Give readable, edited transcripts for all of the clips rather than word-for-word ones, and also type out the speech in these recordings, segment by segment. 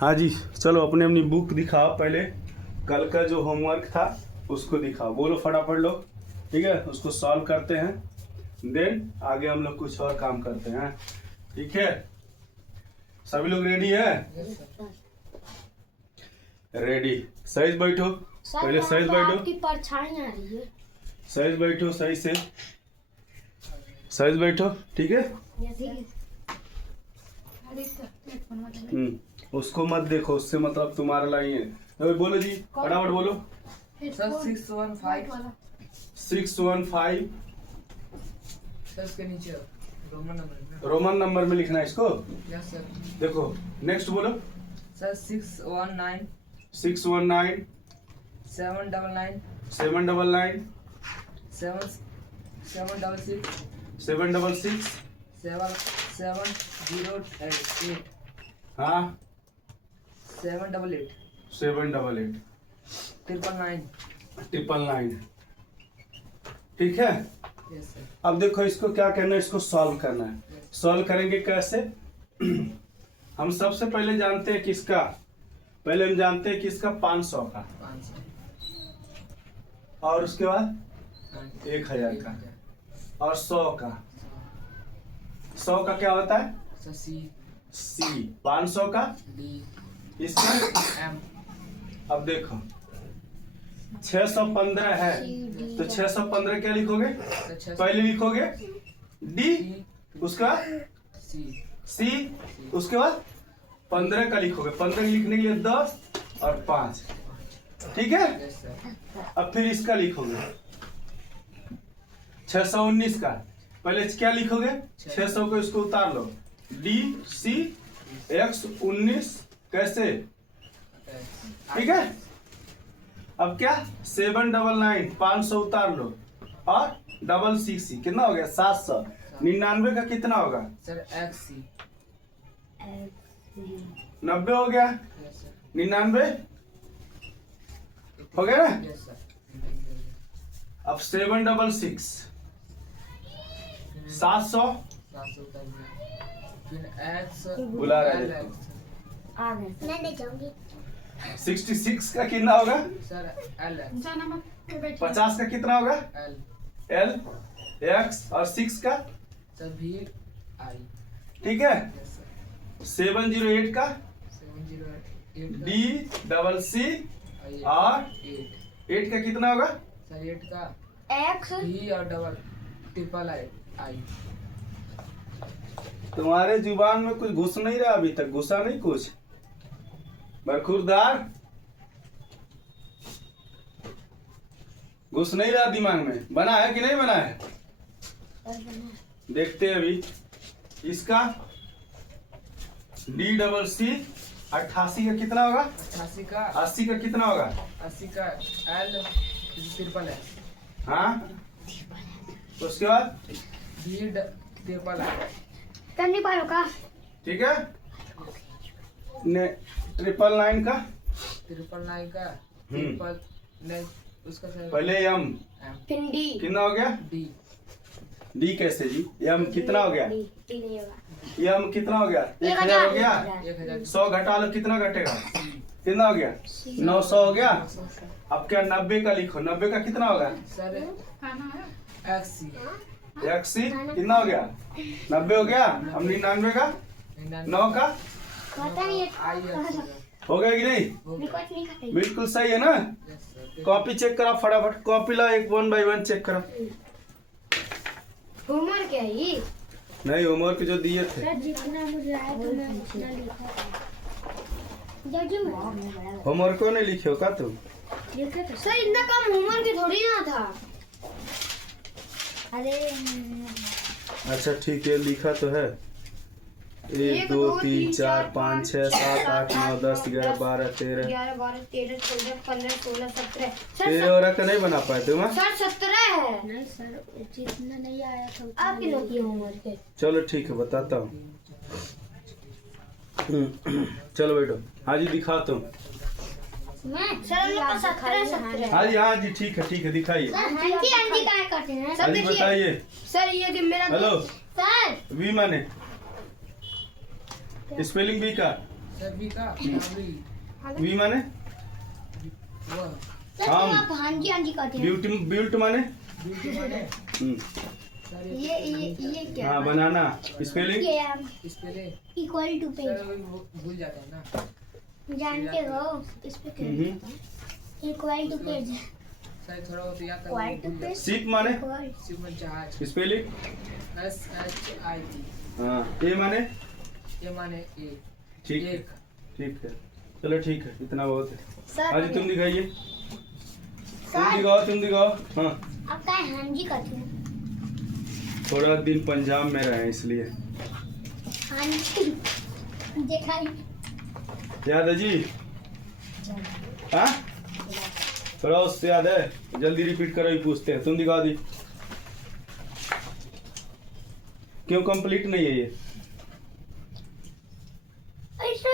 हाँ जी, चलो अपने अपनी बुक दिखाओ। पहले कल का जो होमवर्क था उसको दिखाओ, बोलो फटाफट लोग। ठीक है, उसको सॉल्व करते हैं, देन आगे हम लोग कुछ और काम करते हैं। ठीक है, सभी लोग रेडी है? रेडी। सही से बैठो, पहले सही से बैठो। आपकी परछाई आ रही है। सही से बैठो, सही से बैठो। ठीक है, उसको मत देखो, उससे मतलब तुम्हारा लाइन है। तो बोलो जी, फटाफट बोलो। सर 615 615 सर इसके नीचे रोमन नंबर में लिखना है इसको। Yes sir. देखो नेक्स्ट बोलो। सर 619 619 799 799 766 766 7088 हाँ 788 788 999। ठीक है। Yes sir. अब देखो इसको क्या करना है, इसको सॉल्व करना है। सॉल्व करेंगे कैसे? हम सबसे पहले जानते हैं किसका, पहले हम जानते हैं किसका 500 का, 500 और उसके बाद 1000 का, और 100 का। 100 का क्या होता है? Sir C। 500 का डी इसका एम। अब देखो 615 है तो 615 क्या लिखोगे? पहले लिखोगे D, उसका C, उसके बाद 15 का लिखोगे। 15 लिखने के लिए 10 और 5। ठीक है, यस सर। अब फिर इसका लिखोगे 619 का। पहले क्या लिखोगे? 600 को इसको उतार लो, D C X 19 कैसे? ठीक है, अब क्या 799 500 उतार लो, और 666 कितना हो गया? 700। 99 का कितना होगा? सर एक्सी 90 हो गया। Yes sir. 99 हो गया ना? Yes sir. अब 766 700 700 उतार दिया। फिर एक्स बुला रहा है एल देखो। एक्स। आ गए। मैं ले जाऊंगी। 66 का कितना होगा? Sir L x. 50 का कितना होगा? एल L X, और 6 का सर भी आई। ठीक है। Yes sir. 708 का 708 D डबल C, और 8 8 का कितना होगा? सर 8 का एक्स भी और डबल ट्रिपल आई आई। तुम्हारे जुबान में कुछ घुस नहीं रहा अभी तक, घुसा नहीं कुछ बरखुरदार, घुस नहीं रहा दिमाग में। बना है कि नहीं बना है? देखते हैं अभी इसका D डबल C 88 का कितना होगा? 88 का 80 का कितना होगा? 80 का एल ट्रिपल है। हाँ, उसके बाद भी ट्रिपल है। करनी पारो का ठीक है, 999 का ट्रिपल 9 का ट्रिपल नहीं उसका सर पहले M एम पिंडी कितना हो गया? डी D कैसे जी? M कितना हो गया? डी नहीं होगा। M कितना हो गया? 1000 हो गया। 1000 100 घटा लो, कितना घटेगा? कितना हो गया? 900 हो गया। अब क्या 90 का लिखो, 90 का कितना होगा? सर एक्सी 80 कितना हो गया? 90 हो गया। अब 99 का 9 का पता नहीं आई हो गया कि नहीं? रिकॉर्ड नहीं करते। बिल्कुल सही है ना? कॉपी चेक करा फटाफट, कॉपी ला, एक 1 बाय 1 चेक करा। होमवर्क क्या है ये? नहीं, होमवर्क जो दिए थे। सर जितना मुझे आया तो मैं उतना लिखा था। होमवर्क को नहीं लिखे हो का तुम? सर इतना कम होमवर्क थोड़ी ना था। अरे अच्छा ठीक है, लिखा तो है। 1 2 3 4 5 6 7 8 9 10 11 12 13 11 12 13 14 15 16 17 13 और का नहीं बना पाए तुम? सर 17 है। नहीं सर जितना नहीं आया था आप कितना किए होमवर्क है? चलो ठीक है, बताता हूँ। चलो बैठो। हाँ जी दिखाओ तुम। मैं सर हम लोग को 17 हाँ जी ठीक है दिखाइए। आंटी आंटी काय करते हैं? हाँ जी बताइए। सर ये कि मेरा हेलो, सर वी माने स्पेलिंग बी का सर बी का W वी माने वो सर तुम हम। आप हाँ जी कहते हैं। बिल्ट माने B माने हम्म, सर ये क्या हाँ बनाना। स्पेलिंग इस पे ले इक्वल टू पेज सर वो भूल जाते हैं ना। जानते हो इस पे क्या इक्वल टू पेज सर थोड़ा बहुत याद इक्वल टू कर पेज शिप माने सिमन जहाज स्पेलिंग SHIP हाँ। ए माने ये माने ए ठीक है, एक ठीक है, चलो ठीक है, इतना बहुत है। सर आज तुम दिखाइए, सर तुम दिखाओ। हाँ, आप क्या हाँ जी कहते हैं। थोड़ा दिन पंजाब में रहे इसलिए हाँ जी दिखाई याद है जी। हाँ, थोड़ा उससे याद है, जल्दी रिपीट करो, ही पूछते हैं। तुम दिखा दी क्यों कंप्लीट नहीं है ये?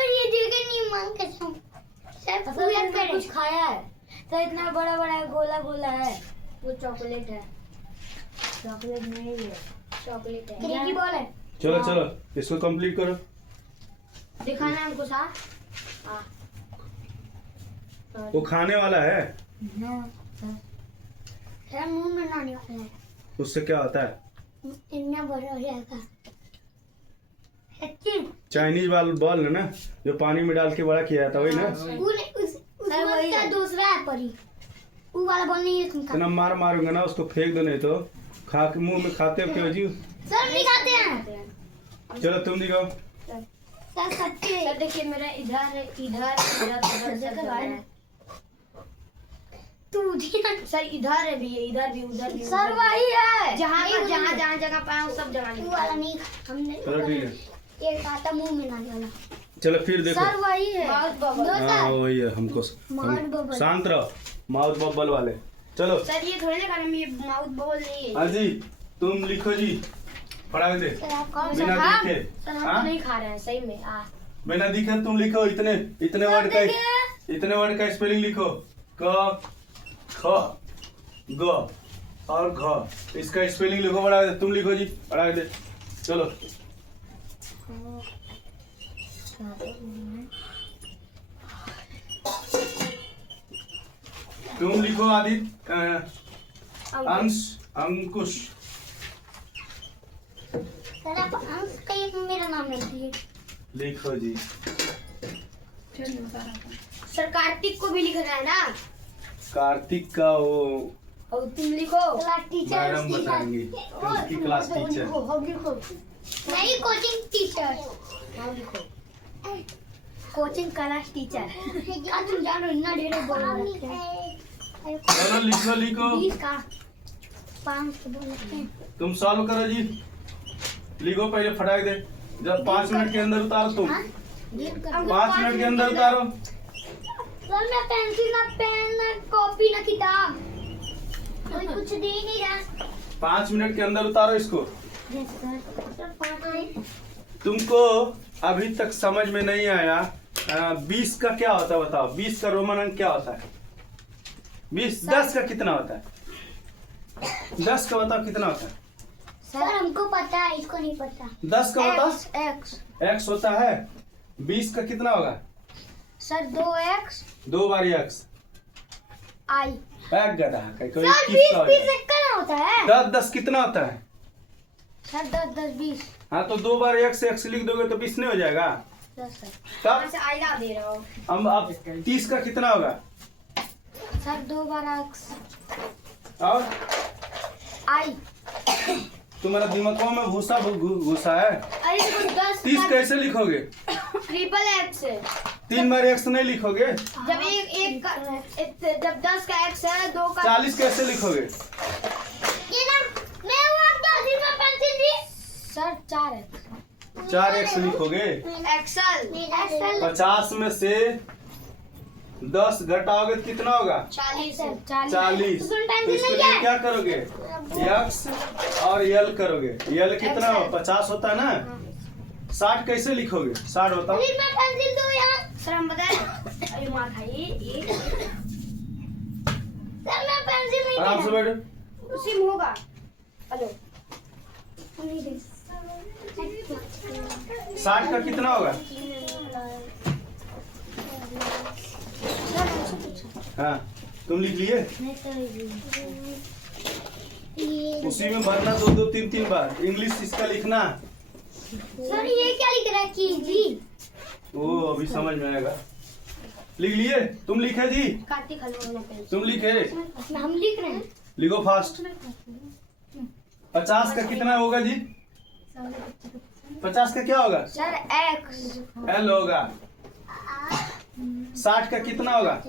ये जगह नहीं मांग के सर पूरा पे कुछ खाया है तो इतना बड़ा बड़ा गोला गोला है। वो चॉकलेट है। चॉकलेट नहीं है, चॉकलेट है। क्या बॉल है? चलो चलो इसको कंप्लीट करो। दिखाना हमको साथ। वो खाने वाला है, सर मुंह में ना निकले। उससे क्या होता है? इतना बड़ा हो जाएगा। सच्ची चाइनीज वाला बॉल है ना, जो पानी में डाल के बड़ा किया जाता, वही ना? उसका दूसरा है परी। वो वाला बॉल नहीं है तुमका। इतना मार मारूंगा ना उसको, फेंक दो, नहीं तो खा के मुंह में खाते हो क्यों जी? सर नहीं खाते हैं। चलो तुम दिखाओ। सर सच्ची सर देखिए मेरा इधर है, इधर इधर तू सर इधर है भी, इधर भी, उधर भी। सर वही है जहाँ जहाँ जगह पाया सब जगह नहीं। वाला नहीं हमने। चलो ठीक है, ये खाता मुंह में ना डाला। चलो फिर देखो। सर वही है। हाँ वही है, हमको माउथ बबल। शांत रहो, माउथ बबल वाले। चलो सर ये थोड़ी ना खाना, ये माउथ बबल नहीं है। हाँ जी, तुम लिखो जी, पढ़ा दे सर आप कौन सा बिना खा? दिखे। सर हम हाँ? तो नहीं खा रहे हैं सही में। बिना दिखे तुम लिखो, इतने इतने वर्ड का स्पेलिंग लिखो। क ख ग और घ, इसका स्पेलिंग लिखो, बढ़ा दे। तुम लिखो जी, बढ़ा दे। चलो तुम लिखो आदित्य, अंश, अंकुश। सर आप अंश का एक मेरा नाम लिख दिए। लिखो जी। सर कार्तिक को भी लिखना है ना? कार्तिक का वो और तुम लिखो टीचर। मैडम बताएंगी, उसकी क्लास टीचर। नहीं कोचिंग टीचर। नाम लिखो कोचिंग क्लास टीचर। क्या तुम जानो इतना ढेर बोल रखे हैं। चलो लिखो लिखो, 20 का 5 के बोल रखे हैं। तुम सॉल्व करो जी। लिखो पहले, फटाक दे। जब 5 मिनट के अंदर उतारो तुम, 5 मिनट के अंदर उतारो। सर मैं पेंसिल ना पेन ना कॉपी ना किताब कोई कुछ दे ही नहीं रहा। 5 मिनट के अंदर उतारो इसको। सर 5 तुमको अभी तक समझ में नहीं आया 20 का क्या होता है बताओ? 20 का रोमन अंक क्या होता है? 20 10 का कितना होता है? 10 का बताओ कितना होता है? सर हमको पता है, इसको नहीं पता। 10 का बताओ। एक्स x होता है। 20 का कितना होगा? सर 2x 2 बार x। आई। एक गधा है, कोई सर 21 का 20 होगा। कितना होता है? 10 10 कितना होता है? सर 10 10 20। हाँ तो 2 बार x लिख दोगे तो 20 नहीं हो जाएगा? 10 सर तब से आई ना दे रहा हूँ। अब 30 का कितना होगा? सर 2 बार x और आई। तुम्हारा दिमागों में भूसा घुसा है। अरे तो 10 30 कैसे लिखोगे? ट्रिपल x है। 3 बार x नहीं लिखोगे? जब एक का जब 10 का x है, 2 का 40 कैसे लिखोगे? ये ना मैं वो आपको में पेंसिल दी। सर 4x 4x लिखोगे। एक्सेल 50 में से 10 घटाओगे तो कितना होगा? 40 40। तो इसके लिए क्या करोगे? x और l करोगे। l कितना हो? 50 होता है ना? 60 कैसे लिखोगे? 60 बताओ। मैं पेंसिल दो यहाँ। सर हम बताएं। अरे मार खाइए ये। सर मैं पेंसिल नहीं आराम से देना। बैठो। उसी में होगा। हेलो 60 का कितना होगा? हाँ तुम लिख लिए? उसी में भरना 2 2 3 3 बार। इंग्लिश इसका लिखना। सर ये क्या लिख रहा है कीवी? वो अभी समझ में आएगा। लिख लिए? तुम लिखे जी? कार्तिक हलवा पे तुम लिखे? हम लिख रहे हैं। लिखो फास्ट। 50 का कितना होगा जी? 50 का क्या होगा? Sir x. एल होगा। 60 का कितना होगा?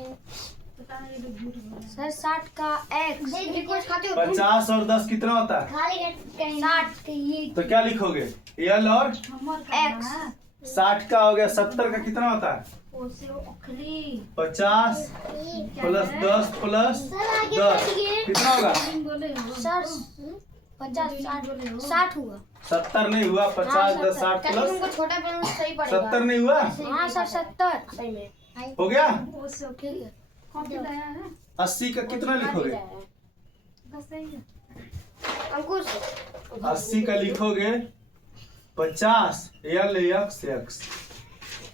सर 60 का एक्स। 50 और 10 कितना होता है? 60 तो क्या लिखोगे? एल और एक्स। 60 का हो गया। 70 का कितना होता है? 50 प्लस 10 प्लस 10 कितना होगा? सर 50 60 हुआ। 70 नहीं हुआ। 50 10 60 प्लस छोटा पर सही 70 नहीं हुआ। हाँ सर 70 सही में हो गया। ठीक है। 80 का कितना लिखोगे? अंकुश 80 का लिखोगे 50 एल एक्स एक्स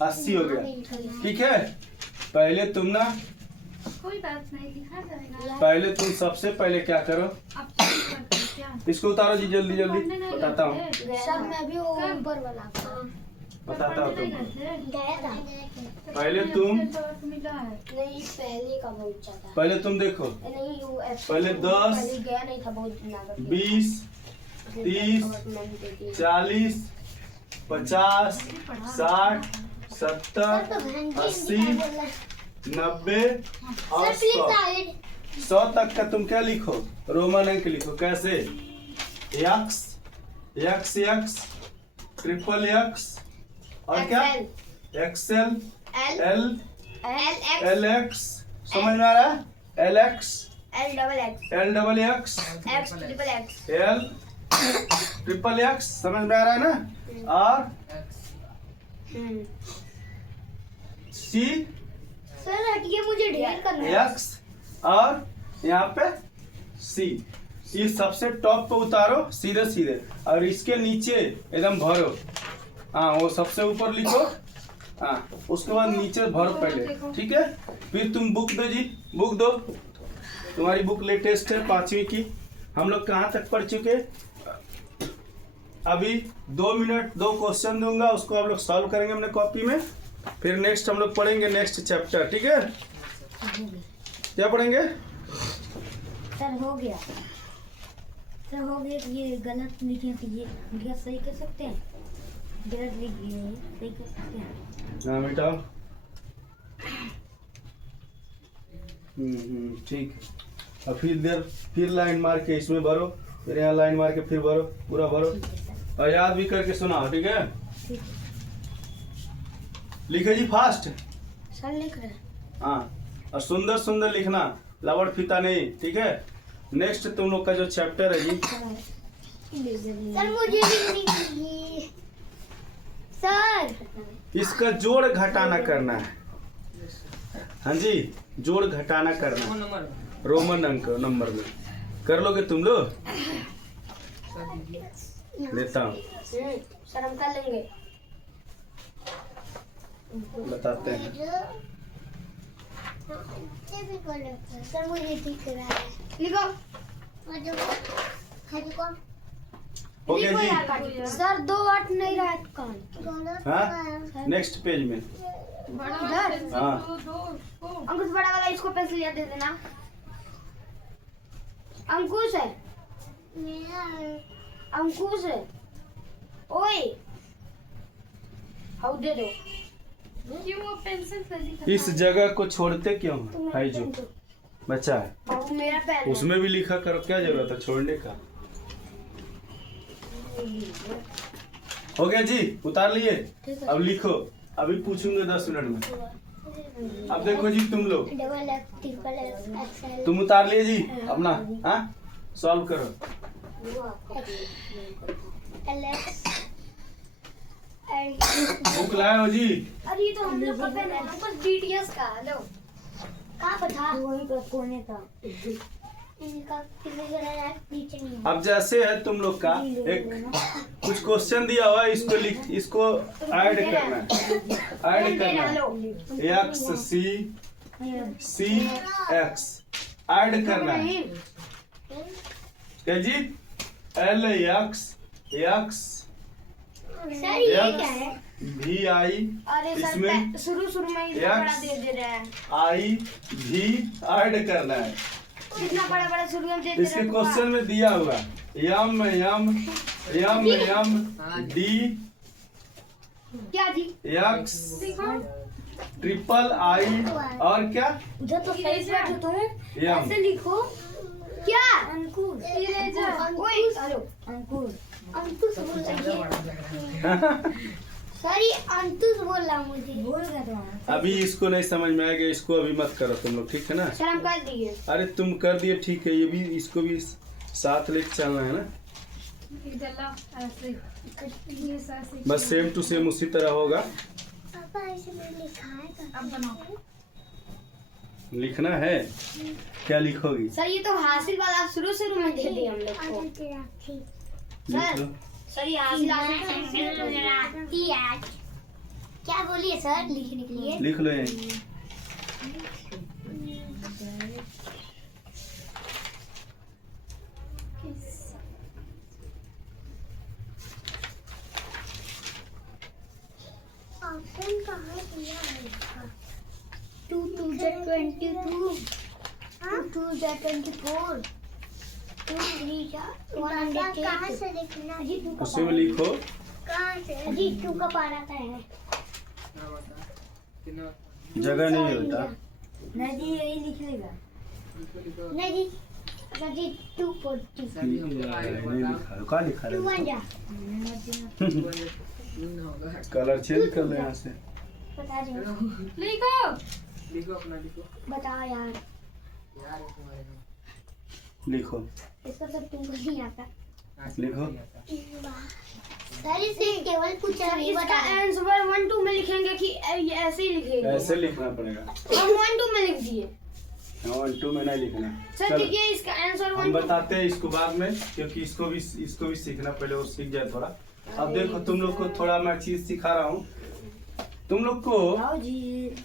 80 हो गया। ठीक है। पहले तुम ना कोई बात नहीं, लिखा जाएगा। पहले तुम सबसे पहले क्या करो? आप क्या इसको उतारो जी जल्दी जल्दी। बताता हूँ सर मैं भी वो ऊपर वाला बताता हूँ तुमको। गया था। पहले तुम मिला है। नहीं पहले का बहुत ज्यादा पहले तुम देखो। नहीं वो पहले 10 पहले गया नहीं था बहुत ज्यादा 20 30 40 50 60 70 80 90 और 100 तक का तुम क्या लिखो? रोमन अंक लिखो। कैसे? X x x triple x और क्या? XL L L x. समझ में आ रहा है? L x L double x L triple x. समझ में आ रहा है ना? और सी सर हटिए मुझे ढेर करना है। एक्स और यहाँ पे सी। ये सबसे टॉप पे उतारो सीधे सीधे और इसके नीचे एकदम भरो। हाँ वो सबसे ऊपर लिखो। हाँ उसके बाद नीचे भरो पहले। ठीक है। फिर तुम बुक दो जी। बुक दो। तुम्हारी बुक लेटेस्ट है 5वीं की। हम लोग कहाँ तक पढ़ चुके? अभी 2 मिनट 2 क्वेश्चन दूंगा, उसको आप लोग सॉल्व करेंगे अपने कॉपी में। फिर नेक्स्ट हम लोग पढ़ेंगे नेक्स्ट चैप्टर। ठीक है। क्या पढ़ेंगे? सर हो गया। सर हो गया। ये गलत लिखे थे ये क्या सही कर सकते हैं? गलत लिख दिए सही कर सकते हैं। हाँ मिटाओ। ठीक। और फिर लाइन मार के इसमें भरो। फिर यहाँ लाइन मार के फिर भरो। पूरा भरो और याद भी करके सुनाओ। ठीक है। ठीक है। लिखे जी फास्ट। सर लिख रहे हैं। हाँ और सुंदर सुंदर लिखना, लवड़ फीता नहीं। ठीक है। नेक्स्ट तुम लोग का जो चैप्टर है जी। सर मुझे भी नहीं। सर इसका जोड़ घटाना करना है। हाँ जी जोड़ घटाना करना है। नंबर रोमन अंक नंबर में कर लोगे तुम लोग? लेता हूँ। सर हम कर लेंगे। बताते हैं। सर मुझे ठीक रहा है। लिखो। हो गया जी। सर 2 8 नहीं रहा है कान। हाँ नेक्स्ट पेज में। इधर हाँ अंकुश बड़ा वाला इसको पेंसिल याद दे देना। अंकुश है। अंकुश है। ओए हाउ दे दो। क्यों वो पेंसिल से लिखा? इस जगह को छोड़ते क्यों हैं? है जो बच्चा है और मेरा पेन उसमें भी लिखा करो। क्या जरूरत है छोड़ने का? हो गया जी। उतार लिए? अब लिखो। अभी पूछूंगा 10 मिनट में। अब देखो जी तुम लोग। डबल एक्स ट्रिपल एक्स तुम उतार लिए जी अपना? हाँ सॉल्व करो। एल एक्स बुक लाए हो जी? अरे ये तो हम लोग का पेन है। बस डीटीएस का लो। कहाँ पर था? वहीं पर कोने का। इनका किसी जगह नीचे नहीं है। अब जैसे है तुम लोग का एक कुछ क्वेश्चन दिया हुआ है, इसको लिख, इसको ऐड करना है। ऐड करना है। एक्स सी सी एक्स ऐड करना है क्या जी? एल एक्स एक्स सर ये क्या है? वी आई अरे इसमें शुरू में ही X, बड़ा दे रहे हैं। आई भी ऐड करना है। इतना बड़ा शुरू में दे दे इसके रहे हैं। क्वेश्चन में दिया हुआ यम यम यम यम डी क्या जी? एक्स देखो ट्रिपल आई और क्या उधर तो सही से बैठो तुम। यम ऐसे लिखो। क्या? अंकुर। इरेजर। ओए अंकुर। अंकुश बोल रही है। सर ये अंकुश बोल रहा मुझे। बोल रहा था। अभी इसको नहीं समझ में आएगा, इसको अभी मत करो तुम लोग, ठीक है ना? सर हम कर दिए। अरे तुम कर दिए ठीक है, ये भी इसको भी साथ लेके चलना है ना। इधर ला ऐसे ये ऐसे बस सेम टू सेम उसी तरह होगा। पापा ऐसे मैंने लिखा है। अब बनाओ। लिखना है क्या लिखोगी? सर ये तो हासिल वाला शुरू में दे दिए हम लोग को। लिख लो। सर ये हासिल क्या बोलिए सर लिखने के लिए? लिख लो ये। ऑप्शन कहाँ दिया है इसका? 2 2 22 2 24 2 3 100 कहाँ से लिखना है? उसी में लिखो। कहाँ से? अजी 2 का पारा का है। हाँ, बता। कितना जगह नहीं होता। नहीं जी यही लिख लेगा। लिखो। नहीं जी अच्छा जी 240 सभी हमको आएगा, नहीं बताओ। लिखा है। कहाँ लिखा 2 है? 200 होगा। कलर चेंज कर लो यहाँ से। बता दो। लिखो लिखो अपना लिखो। बताओ यार यार तुम्हारे नाम। लिखो इसका सब तुमको नहीं आता। हाँ, लिखो। सर इसे केवल कुछ नहीं बता। आंसर 1 2 में लिखेंगे कि ऐसे ही लिखेंगे? ऐसे लिखना पड़ेगा। हम 1 2 में लिख दिए। 1 2 में नहीं लिखना। सर चलो, देखिए इसका आंसर 1 हम बताते हैं इसको बाद में, क्योंकि इसको भी सीखना, पहले वो सीख जाए थोड़ा। अब देखो तुम लोग को थोड़ा मैं चीज सिखा रहा हूँ। तुम लोग को आओ जी।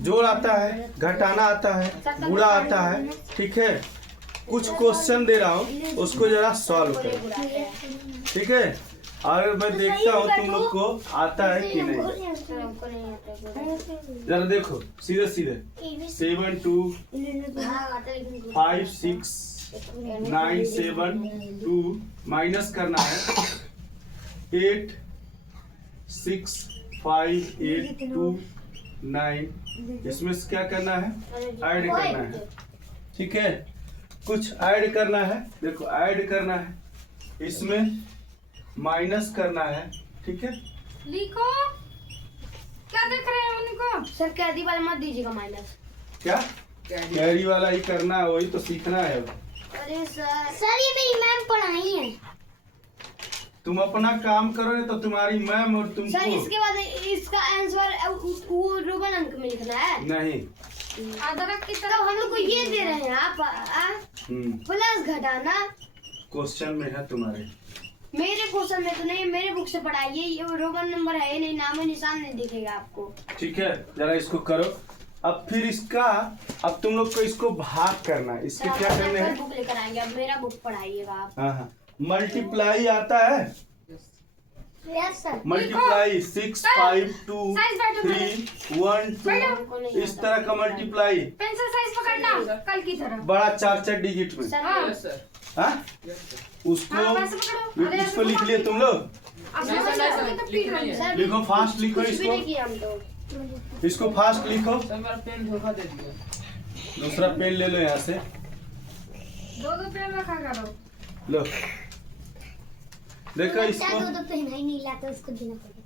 जोड़ आता है, घटाना आता है, गुणा आता है, ठीक है? कुछ क्वेश्चन दे रहा हूँ, उसको जरा सॉल्व करो, ठीक है? और मैं देखता हूँ तुम लोग को आता है कि नहीं। हमको नहीं आता। जरा देखो सीधे सीधे 7 2 5 6 9 7 2 माइनस करना है 8 6 5 8 2 9। इसमें से क्या करना है? ऐड करना है, ठीक है? कुछ ऐड करना है, देखो ऐड करना है, इसमें माइनस करना है, ठीक है? लिखो क्या देख रहे हैं उनको? सर कैदी वाला मत दीजिएगा माइनस। क्या क्या है? कैरी वाला ही करना है, वही तो सीखना है। अरे सर ये मेरी मैम पढ़ाई है। तुम अपना काम करो नहीं तो तुम्हारी मैम और सर तुमको इसके बाद इसका आंसर वो रोमन अंक में लिखना है। नहीं। अदरक की तो तरह हम लोग को ये दे रहे हैं आप प्लस घटाना। क्वेश्चन में है तुम्हारे। मेरे क्वेश्चन में तो नहीं, मेरे बुक से पढ़ाइए। ये रोमन नंबर है नहीं, नामो निशान नहीं दिखेगा आपको। ठीक है, जरा इसको करो। अब फिर इसका, अब तुम लोग को इसको भाग करना है। इसके क्या करने हैं? बुक लेकर आएंगे, अब मेरा बुक पढ़ाइएगा आप। हाँ हाँ, मल्टीप्लाई आता है। Yes sir. मल्टीप्लाई 6 5 2 साइज बैठो 3 1 2 इस तरह का मल्टीप्लाई पेंसिल साइज पकड़ना कल की तरह। बड़ा 4 डिजिट में। सर हाँ। Yes sir. हाँ, हाँ, उसको वैसे पकड़ो। अरे इसको लिख लिए तुम लोग। अब नहीं, समझ नहीं, गए नहीं, तो लिख पीट नहीं रहे है। लिखो फास्ट, लिखो कुछ भी इसको, नहीं किया हम तो। इसको फास्ट लिखो। सर मेरा पेन धोखा दे दिया। दूसरा पेन ले लो यहाँ से, दो पेन रखा करो। लो देखो इसको। तो पहना ही नहीं लाता, उसको देना पड़ेगा।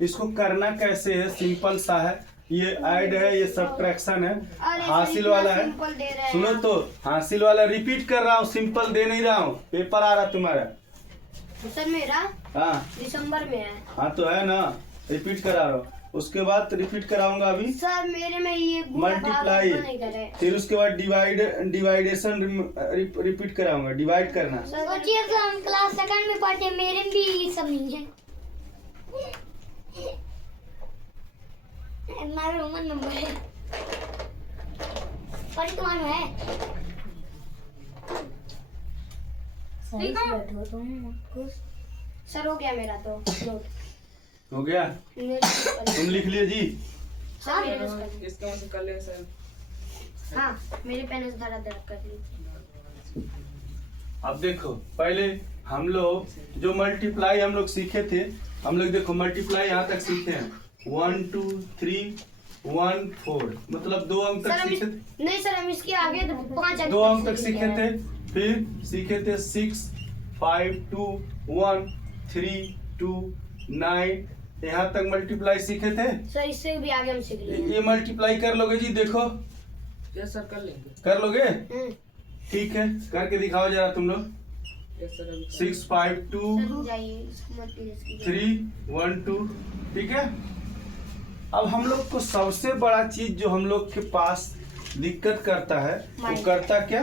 इसको करना कैसे है? सिंपल सा है। ये ऐड है, ये सब्ट्रैक्शन है, हासिल वाला है। सुनो तो, हासिल वाला रिपीट कर रहा हूँ, सिंपल दे नहीं रहा हूँ। पेपर आ रहा तुम्हारा। सर मेरा हाँ दिसंबर में है। हाँ तो है ना, रिपीट करा रहा हूँ। उसके बाद रिपीट कराऊंगा अभी सर मेरे में ये मल्टीप्लाई, नहीं करे। फिर उसके बाद डिवाइडेशन रिपीट कराऊंगा, डिवाइड करना। सोचिए सर हम क्लास सेकंड में पढ़ते, मेरे में भी ये सब नहीं है। हमारा रोमन नंबर है और तुम्हारा है। ठीक है। बैठो तुम। सर हो गया मेरा तो नोट। हो गया? तुम लिख लिए जी? हाँ मेरे पास कर ली। इसका मतलब कर ले सर। हाँ मेरे पेन से धरा धरा कर ली। अब देखो, पहले हम लोग जो मल्टीप्लाई हम लोग सीखे थे, हम लोग देखो मल्टीप्लाई यहाँ तक सीखे हैं 1 2 3 1 4, मतलब 2 अंक तक सीखे थे। नहीं सर हम इसके आगे 5 2 अंक तक सीखे थे, फिर सीखे थे 6 5 2 1 3 2 9, यहाँ तक मल्टीप्लाई सीखे थे। सर इससे भी आगे हम सीख लिए। ये मल्टीप्लाई कर लोगे जी? देखो यस सर कर लेंगे। कर लोगे? ठीक है, करके दिखाओ जरा तुम लोग। यस सर अभी 6 5 2 3 1 2, ठीक है। अब हम लोग को सबसे बड़ा चीज जो हम लोग के पास दिक्कत करता है वो करता क्या?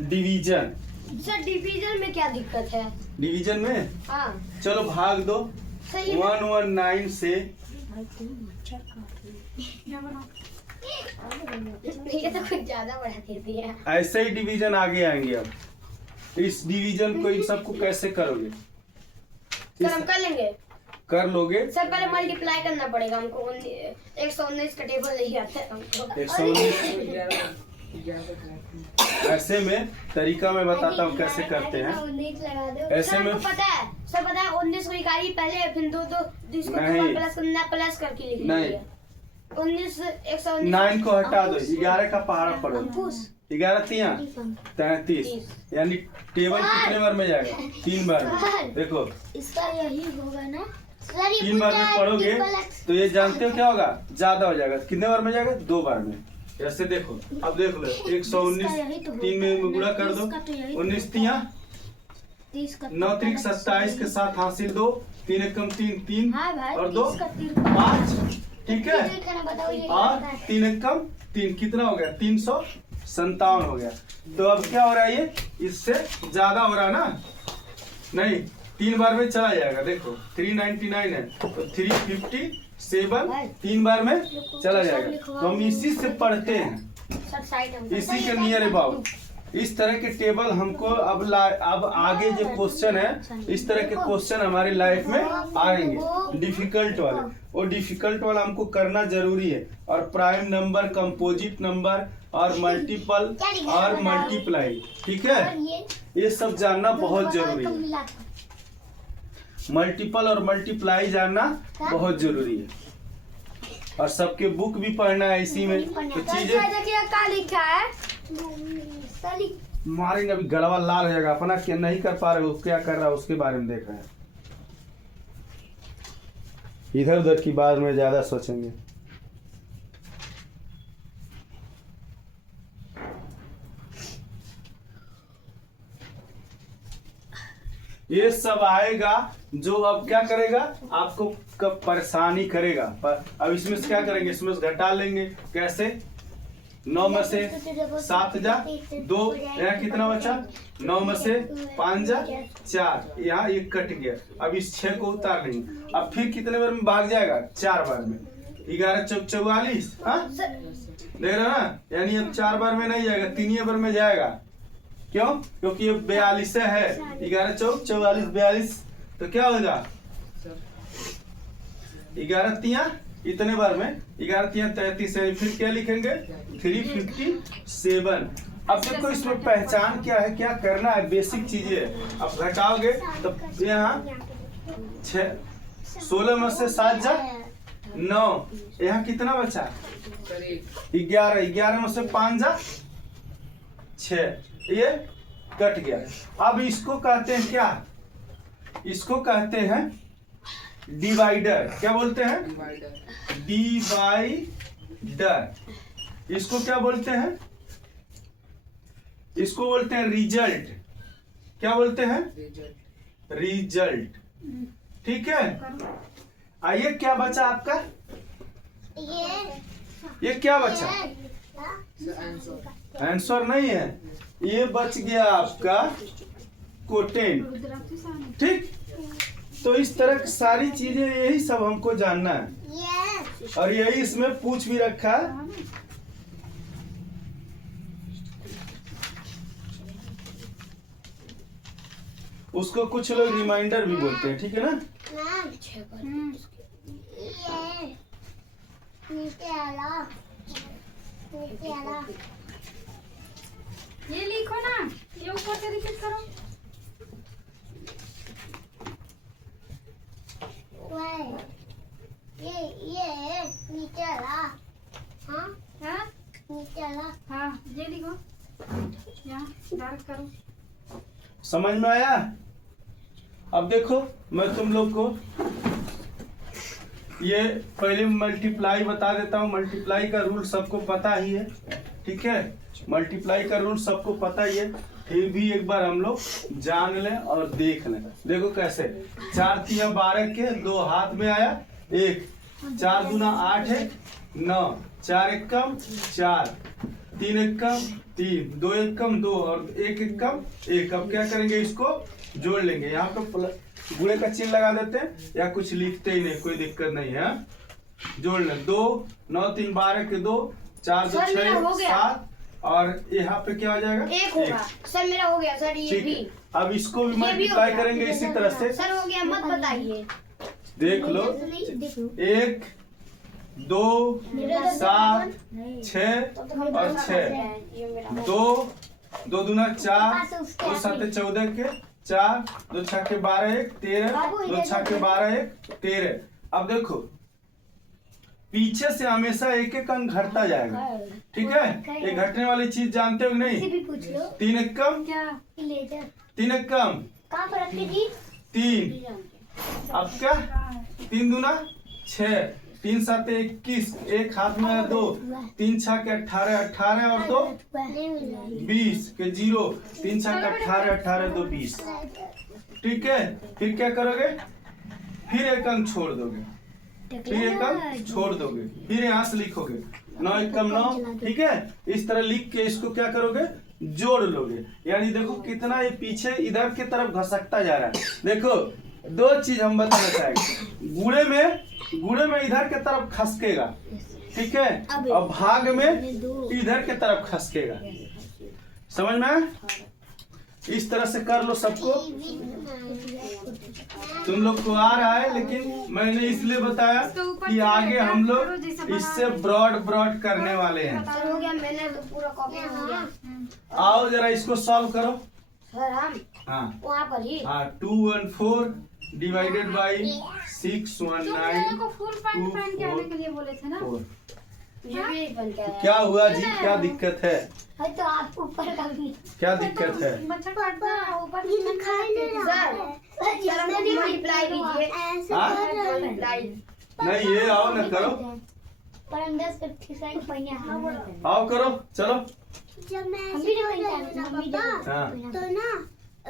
डिवीजन। सर डिवीजन में क्या दिक्कत है? डिवीजन में हाँ चलो भाग दो। सही 119 से ये तो कुछ ज्यादा बढ़ा दे दिया। ऐसे ही डिवीजन आगे आएंगे। अब इस डिवीजन को इन सबको कैसे करोगे? सर हम कर लेंगे। कर लोगे? सर पहले मल्टीप्लाई करना पड़ेगा हमको। 119 का टेबल नहीं आता है हमको। 119 ऐसे में तरीका मैं बताता हूँ कैसे करते हैं। ऐसे में पता है सर, पता है 19 को निकालिए पहले, फिर दो इसको नहीं। प्लस करना, प्लस करके लिख नहीं। लीजिए। 19 119 9 को हटा दो, 11 का पहाड़ा पड़ो। 11 तिया 33, यानी टेबल कितने बार में जाएगा? 3 बार में। देखो इसका यही होगा ना? 3 बार में पढ़ोगे तो ये जानते हो क्या होगा? ज्यादा हो जाएगा। कितने बार में जाएगा? 2 बार में। ऐसे देखो, अब देख लो 119 3 में गुणा कर दो। 19 तिया 9 3 27 के साथ हासिल 2, 3 एकम 3 3 और 2 5, ठीक है। और 3 एकम 3 कितना हो गया? 357 हो गया। तो अब क्या हो रहा है? ये इससे ज्यादा हो रहा है ना? नहीं, 3 बार में चला जाएगा। देखो 399 है तो 357 3 बार में चला जाएगा। तो हम इसी से पढ़ते हैं, इसी के नियर अबाउट। इस तरह के टेबल हमको अब आगे जो क्वेश्चन है, इस तरह के क्वेश्चन हमारी लाइफ में आएंगे, डिफिकल्ट वाले। वो डिफिकल्ट वाला हमको करना जरूरी है। और प्राइम नंबर, कंपोजिट नंबर और मल्टीपल और मल्टीप्लाई, ठीक है, ये सब जानना बहुत जरूरी है। मल्टीपल और मल्टीप्लाई जानना बहुत जरूरी है। और सबके बुक भी पढ़ना है इसी में। तो चीजें क्या लिखा है? मारेंगे, अभी गलवा लाल हो जाएगा। अपना क्या नहीं कर पा रहे हो, क्या कर रहा है उसके बारे में देख रहे हैं। इधर उधर की बात में ज्यादा सोचेंगे। ये सब आएगा जो अब क्या करेगा? आपको कब परेशानी करेगा। पर अब इसमें से क्या करेंगे? इसमें से घटा लेंगे। कैसे? 9 में से 7 जा 2, यहाँ कितना बचा? 9 में से 5 जा 4, यहाँ 1 कट गया। अब इस 6 को उतार लेंगे। अब फिर कितने बार में भाग जाएगा? 4 बार में। 11 चौक 44, हाँ देख रहे ना? यानी अब 4 बार में नहीं जाएगा, 3 बार में जाएगा। क्यों? क्योंकि ये 42 है। 11 चौक 44 42, तो क्या होगा? 11 तिया इतने बार में 11 तिया 33 है। फिर क्या लिखेंगे? 357। अब देखो इसमें पहचान क्या है, क्या करना है, बेसिक चीजें है। अब घटाओगे तो यहाँ 16 में से 7 जा 9, यहाँ कितना बचा? 11, 11 में से 5 जा 6, ये कट गया। अब इसको कहते हैं क्या? इसको कहते हैं डिवाइडर। क्या बोलते हैं? डिवाइडर। इसको क्या बोलते हैं? इसको बोलते हैं रिजल्ट। क्या बोलते हैं? रिजल्ट। ठीक है। आइए, क्या बचा आपका? ये क्या बचा? आंसर नहीं है, ये बच गया आपका कोटेंट। ठीक, तो इस तरह की सारी चीजें, यही सब हमको जानना है। और यही इसमें पूछ भी रखा है। उसको कुछ लोग रिमाइंडर भी बोलते हैं, ठीक है ना। ये लिखो ना, ये ऊपर से रिपीट करो। ये नीचे वाला, हाँ हाँ नीचे वाला, हाँ ये लिखो, यहाँ डार्क करो। समझ में आया। अब देखो मैं तुम लोग को ये पहले मल्टीप्लाई बता देता हूँ। मल्टीप्लाई का रूल सबको पता ही है, ठीक है। मल्टीप्लाई का रूल सबको पता ही है, फिर भी एक बार हम लोग जान लें और देख लें। देखो कैसे, 4 3 12 के 2 हाथ में आया 1, 4 दूना 8 है 9, 4 1 कम 4, 3 1 कम 3, 2 1 कम 2 और 1 1 कम 1। अब क्या करेंगे, इसको जोड़ लेंगे। यहाँ पे गुणे का चिन्ह लगा देते हैं या कुछ लिखते ही नहीं, कोई दिक्कत नहीं है। जोड़ लें 2 9 3 12 के 2, 4 2 6 7 और यहाँ पे क्या आ जाएगा, 1 होगा। सर मेरा हो गया सर, ये भी। अब इसको भी मल्टीप्लाई करेंगे इसी तरह से। सर हो गया, मत बताइए। देख लो 1 2 7 6 और 6, 2 दूना 4, 2 7 14 के 4, 2 6 के 12 1 13, 2 6 के 12 1 13। अब देखो पीछे से हमेशा एक एक अंक घटता जाएगा, ठीक है। ये घटने वाली चीज जानते हो कि नहीं। भी पूछ लो। 3 1 कम क्या 3 1 कम कहाँ पर रखी थी? 3। अब क्या 3 दूना 6, 3 7 21, एक हाथ में 2, 3 6 के 18 18 और 2 20 के 0, 3 6 के 18 18 2 20, ठीक है। फिर क्या करोगे, फिर एक अंक छोड़ दोगे, फिर एक अंक छोड़ दोगे, फिर यहाँ से लिखोगे 9 1 कम 9, ठीक है। इस तरह लिख के इसको क्या करोगे, जोड़ लोगे। यानी देखो कितना ये पीछे इधर की तरफ घसकता जा रहा है। देखो 2 चीज हम बताना चाहेंगे, गुणे में इधर के तरफ खसकेगा, ठीक है, और भाग में इधर के तरफ खसकेगा। समझ में, इस तरह से कर लो सबको। तुम लोग को आ रहा है, लेकिन मैंने इसलिए बताया कि आगे हम लोग इससे ब्रॉड करने वाले हैं। सर हो गया, मैंने तो पूरा कॉपी हो गया। आओ जरा इसको सॉल्व करो। सर हम हाँ वहाँ पर ही 214 डिवाइडेड बाई 6 1 तुम 9 लोगों को फुल पैंट पहन के आने के लिए बोले थे ना। 4। ये भी बन गया है। क्या हुआ जी, क्या दिक्कत है, है तो आप ऊपर का भी। क्या दिक्कत है। बच्चा को हटना ऊपर ये दिखाई नहीं रहा है। सर जिसने भी मल्टीप्लाई कीजिए। हाँ? मल्टीप्लाई नहीं ये आओ ना करो, पर हम 10 55 पहिया हम आओ करो चलो। जब मैं हम भी हाँ तो ना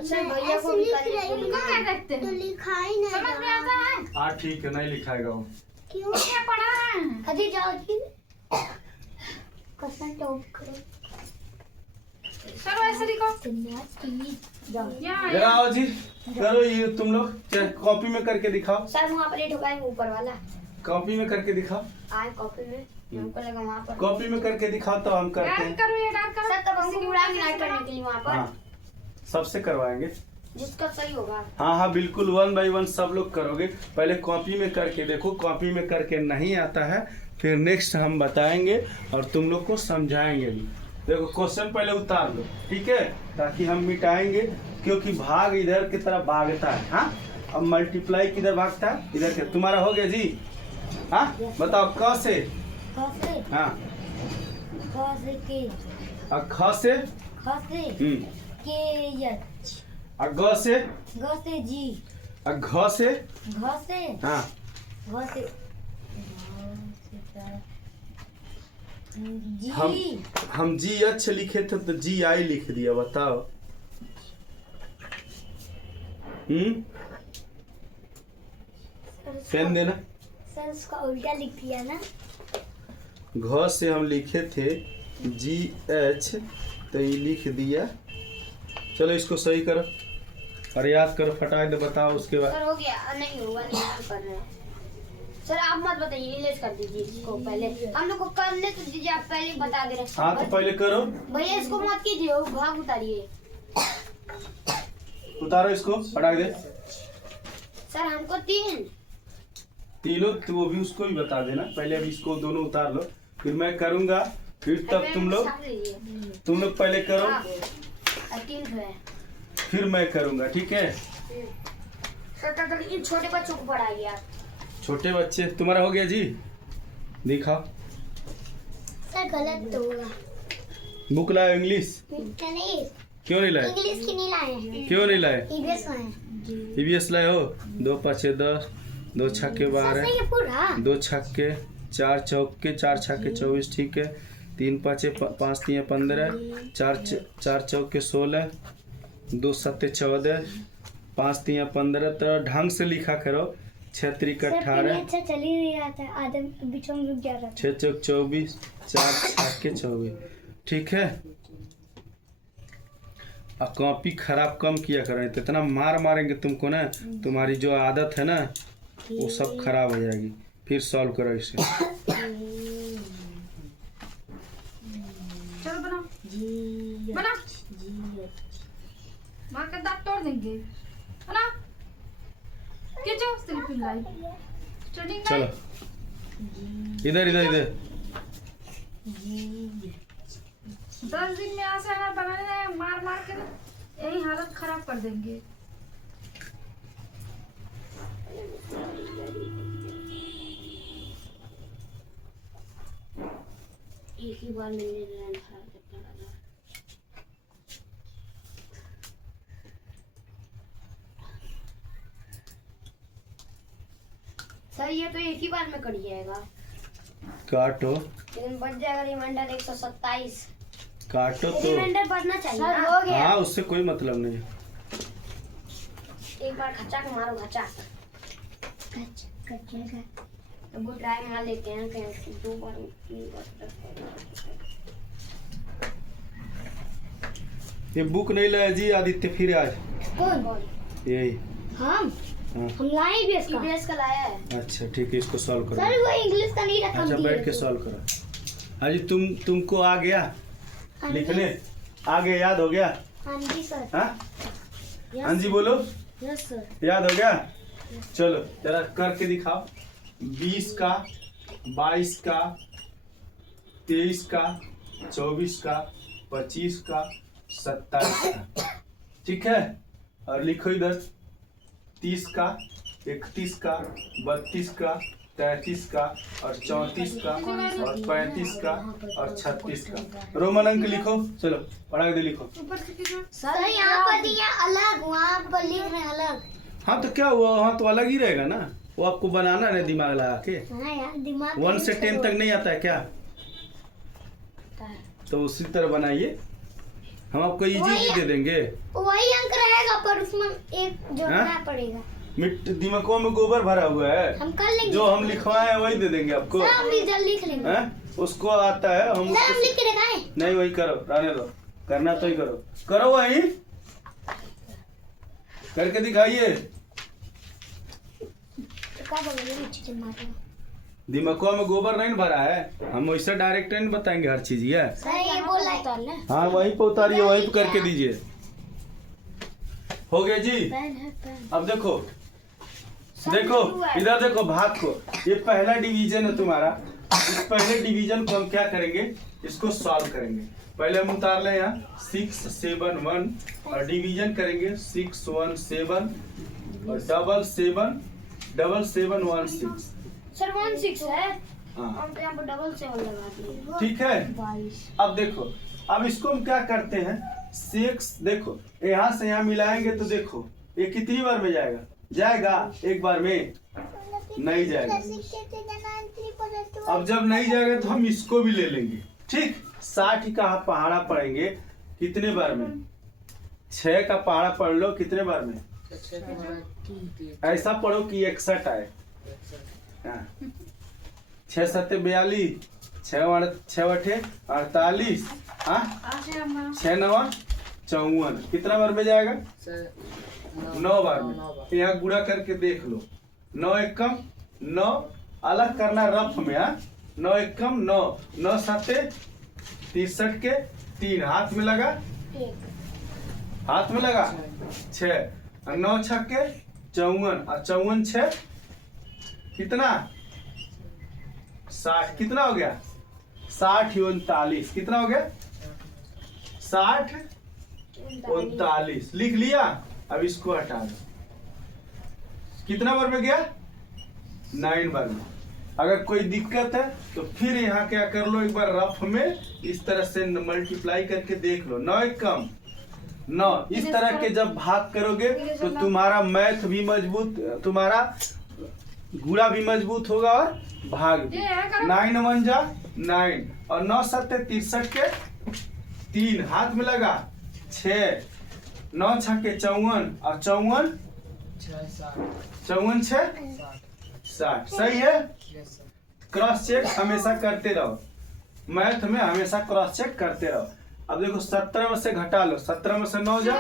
सर भैया को लिख रही तुम क्या करते तो हो, लिखाई नहीं समझ में आता है हाँ ठीक है, नहीं लिखाएगा वो। क्यों क्या पढ़ा है। अजी जाओ जी क्वेश्चन टॉप करो। चलो ऐसे लिखो। जाओ यहाँ जरा आओ जी करो, ये तुम लोग कॉपी में करके दिखाओ। सर वहाँ पर ये ठुकाएंगे ऊपर वाला। कॉपी में करके दिखाओ, आए कॉपी में हमको लगा वहाँ पर। कॉपी में करके दिखाओ तो हम करते डार्क हैं। करो, ये डार्क करो। सर तब हमको पूरा मिलान करने के लिए वहाँ पर हाँ सबसे करवाएंगे। जिसका सही होगा। हाँ हाँ बिल्कुल 1 बाई 1 सब लोग करोगे। पहले कॉपी में करके देखो, कॉपी में करके नहीं आता है फिर नेक्स्ट हम बताएंगे और तुम लोग को समझाएंगे भी। देखो क्वेश्चन पहले उतार लो, ठीक है, ताकि हम मिटाएंगे, क्योंकि भाग इधर की तरफ भागता है। हाँ अब मल्टीप्लाई किधर भागता है, इधर के। तुम्हारा हो गया जी। हाँ बताओ क से, हाँ और ख से, और ग से, और घ से, हाँ हम जी एच लिखे थे तो जी आई लिख दिया, बताओ। पेन देना। सर उसका उल्टा लिख दिया ना। घ से हम लिखे थे जी एच तो ये लिख दिया। चलो इसको सही करो और याद करो, फटाक दे बताओ उसके बाद। सर हो गया, नहीं हुआ, नहीं कर रहे हैं। सर आप मत बताइए, इलेज कर दीजिए इसको पहले, हम लोग को करने तो दीजिए, आप पहले ही बता दे रहे हैं। हाँ तो पहले करो, भैया इसको मत कीजिए, वो भाग उतारिए। उतारो इसको, हटा दे। सर हमको तीनों तो वो भी उसको भी बता देना, पहले अभी इसको दोनों उतार लो, फिर मैं करूँगा, फिर तब तुम लोग पहले करो, फिर मैं करूँगा, ठीक है। सर इन छोटे बच्चों को पढ़ाइए आप। छोटे बच्चे तुम्हारा हो गया जी, दिखाओ। सर गलत तो होगा। बुक लाए इंग्लिश? नहीं, क्यों नहीं लाए? इंग्लिश की नहीं लाए हैं, क्यों नहीं लाए? ईवीएस लाए हैं। ईवीएस लाए हो? 2 5 10, 2 छक्के 12, 2 छक्के 4 चौके 4 छक्के 24, ठीक है। 3 5 5 3 15, 4 चौके 16, 2 7 14, 5 3 15। तो ढंग से लिखा करो। 6 3 18, अच्छा चल ही नहीं रहा था, आधे बीच में रुक गया था। 6 चौक 24, 4 छक्के 24, ठीक है। अब कॉपी खराब कम किया करें, तो इतना मार मारेंगे तुमको ना, तुम्हारी जो आदत है ना वो सब खराब हो जाएगी। फिर सॉल्व करो इसे। चलो बना बना, मार का दांत तोड़ देंगे। बना खींचो, स्लिपिंग लाइन, स्टडिंग चलो इधर इधर इधर। 10 दिन में ऐसे खाना बनाने हैं, मार मार के यही हालत खराब कर देंगे। एक ही बार मिलने खराब करता रहा। सर ये तो एक ही बार में कट जाएगा, काटो लेकिन बच जाएगा रिमाइंडर 127। काटो तो। रिमाइंडर बढ़ना चाहिए ना। हो गया। हाँ उससे कोई मतलब नहीं। एक बार खचा के मारो, खचा कचेगा तो वो ट्राई मार लेते हैं, कहीं 2 बार 3 बार। ये बुक नहीं लाया जी आदित्य फिर आज? कौन? यही हम हाँ। हम लाए ईवीएस का लाया है। अच्छा ठीक है, इसको सॉल्व करो। सर वो इंग्लिश का नहीं रखा। अच्छा बैठ के सॉल्व करो। हाँ जी, तुमको आ गया लिखने? आ गया, याद हो गया? हाँ जी सर। हाँ हाँ जी बोलो। Yes sir. याद हो गया? चलो जरा करके दिखाओ। 20 का, 22 का, 23 का, 24 का, 25 का, 27 का, ठीक है। और लिखो इधर 30 का, 31 का, 32 का, 33 का, और 34 का, और 35 का, और 36 का। रोमन अंक लिखो, चलो पढ़ा के लिखो। ऊपर से खींचो। सर यहाँ पर दिया अलग, वहाँ पर लिख रहे हैं अलग। हाँ तो क्या हुआ, वहाँ तो अलग ही रहेगा ना, वो आपको बनाना है दिमाग लगा के। हाँ यार दिमाग 1 से 10 तक नहीं आता है क्या? तो उसी तरह बनाइए, हम आपको इजी दे देंगे। वही अंक रहेगा, पर उसमें एक जोड़ना पड़ेगा। दिमागों में गोबर भरा हुआ है, हम कर लेंगे। जो हम लिखवाए वही दे देंगे आपको। सर हम इधर लिख लेंगे। उसको आता है, हम सर हम लिख के दिखाएं? नहीं वही करो, रहने दो, करना तो ही करो, करो वही करके दिखाइए। दिमागों में गोबर नहीं भरा है, हम वैसे डायरेक्ट नहीं बताएंगे हर चीज। ये ये बोला है। हाँ वहीं पे उतारिए, वहीं पे करके दीजिए। हो गया जी। अब देखो देखो इधर देखो भाग को, ये पहला डिवीजन है तुम्हारा। इस पहले डिवीजन को हम क्या करेंगे, इसको सॉल्व करेंगे। पहले हम उतार लें यहाँ 6 7 1 और डिवीजन करेंगे 6 1 7 और 7 7 7 7 1 6। सर 1 6 है। हाँ हम तो यहाँ पर डबल 7 लगा दिए। ठीक है। अब देखो, अब इसको हम क्या करते हैं, 6 देखो यहाँ से यहाँ मिलाएंगे तो देखो ये कितनी बार में जाएगा? जाएगा एक बार में? नहीं जाएगा। अब जब नहीं जाएगा तो हम इसको भी ले लेंगे, ठीक। 60 का पहाड़ा पढ़ेंगे कितने बार में? 6 का पहाड़ा पढ़ लो कितने बार में? ऐसा पढ़ो कि 61 आए। 6 7 42, 6 8 48, 6 9 54, कितना बार में जाएगा? 9 बार में। यहाँ गुणा करके देख लो, 9 1 9 अलग करना रफ में। 9 एकम 9, 9 सत्ते 63 के 3 हाथ में लगा, हाथ में लगा 6, 9 छक्के 54 और 54 6 कितना 60, कितना हो गया 60 39, कितना हो गया 60 39, लिख लिया। अब इसको हटा दो, कितना बार में गया 9 बार में। अगर कोई दिक्कत है तो फिर यहाँ क्या कर लो, एक बार रफ में इस तरह से मल्टीप्लाई करके देख लो। 9 एकम 9, इस तरह के जब भाग करोगे तो तुम्हारा मैथ भी मजबूत, तुम्हारा गुणा भी मजबूत होगा और भाग भी। 9 1 जा 9 और 9 सत्ते 63 के 3 हाथ में लगा 6, 9 छक्के 54 और 54 54 6 60, सही है। क्रॉस चेक हमेशा करते रहो, मैथ में हमेशा क्रॉस चेक करते रहो। अब देखो 17 में से घटा लो, 17 में से 9 जा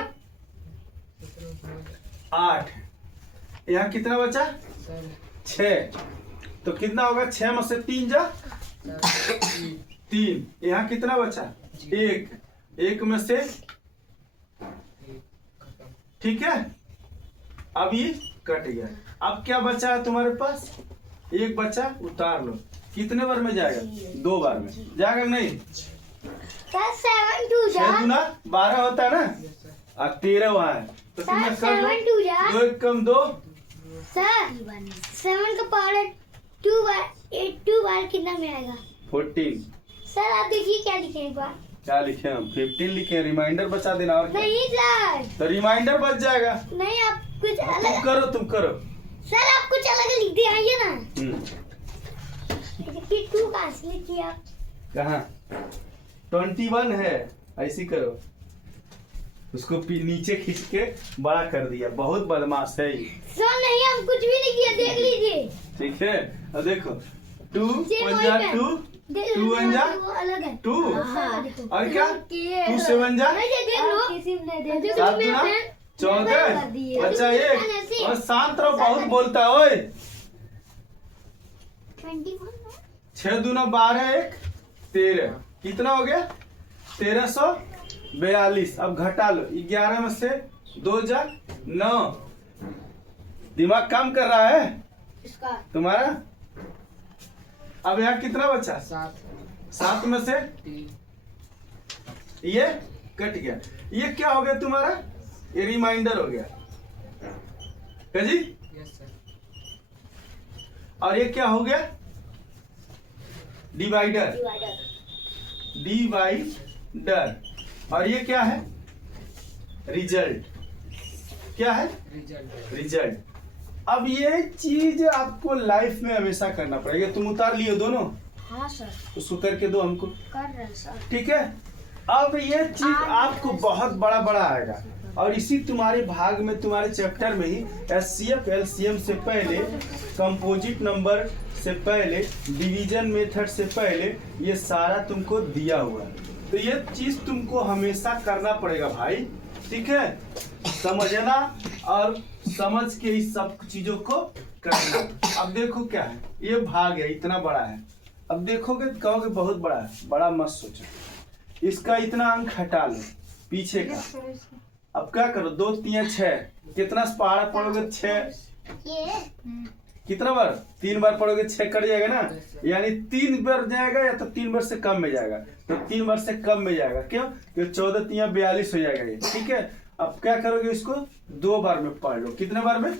8, यहाँ कितना बचा 6, तो कितना होगा 6 में से 3 जा 3, यहाँ कितना बचा 1, 1 में से, ठीक है। अब ये कट गया, अब क्या बचा है तुम्हारे पास, एक बचा, उतार लो। कितने बार में जाएगा 2 बार में जाएगा, नहीं 7 2 जा 6 गुना 12 होता है ना, और 13 वहाँ है, तो कितना कर लो 2 जा 2 एकम 2, सर 7 का पावर 2 बार कितना में आएगा 14। सर आप देखिए क्या लिखे एक बार, क्या लिखे हम 15 लिखे, रिमाइंडर बचा देना और क्या? नहीं सर, तो रिमाइंडर बच जाएगा। नहीं आप कुछ तुम अलग, करो तुम करो। सर आप कुछ अलग लिख दिए, आइए ना। हम्म, देखिए 2 कहाँ से लिखिए आप, कहाँ 21 है, ऐसी करो, उसको नीचे खींच के बड़ा कर दिया, बहुत बदमाश है ये। सर नहीं हम कुछ भी नहीं किया, देख लीजिए। ठीक है, अब देखो 2 सेम 1 वही जा है। 2, देख 2 1 जा वो अलग है 2, हाँ। और क्या 2 7 जा ये देख लो, किसी ने दे दिया 7 गुना 14, बच्चा 1, और शांत रहो, बहुत बोलता है ओए। 21 6 दूना 12 1 13, कितना हो गया 1342। अब घटा लो, 11 में से 2 जा 9, दिमाग काम कर रहा है इसका तुम्हारा। अब यहाँ कितना बचा 7 में से 3, ये कट गया, ये क्या हो गया तुम्हारा, ये रिमाइंडर हो गया क्या जी, यस सर, और ये क्या हो गया डिवाइडर, डिवाइडर, और ये क्या है रिजल्ट, क्या है रिजल्ट, रिजल्ट। अब ये चीज आपको लाइफ में हमेशा करना पड़ेगा। तुम उतार लिए दोनों, हाँ सर उसको करके दो हमको, कर रहे हैं सर। ठीक है। अब ये चीज आपको बहुत बड़ा बड़ा आएगा, और इसी तुम्हारे भाग में, तुम्हारे चैप्टर में ही HCF LCM से पहले, कंपोजिट नंबर से पहले, डिवीजन मेथड से पहले, ये सारा तुमको दिया हुआ है। तो ये चीज तुमको हमेशा करना पड़ेगा भाई, ठीक है, समझना और समझ के इस सब चीजों को करना। अब देखो क्या है, ये भाग है, इतना बड़ा है। अब देखोगे तो कहोगे बहुत बड़ा है, बड़ा मत सोचो। इसका इतना अंक हटा लो पीछे का। अब क्या करो, 2 3 6, कितना पहाड़ा पढ़ोगे 6, ये कितना बार 3 बार पढ़ोगे 6 कट जाएगा ना, यानी 3 बार जाएगा, या तो 3 बार से कम में जाएगा, तो 3 बार से कम में जाएगा। क्यों, क्योंकि 14 3 42 हो जाएगा ये, ठीक है। अब क्या करोगे, इसको 2 बार में पढ़ लो। कितने बार में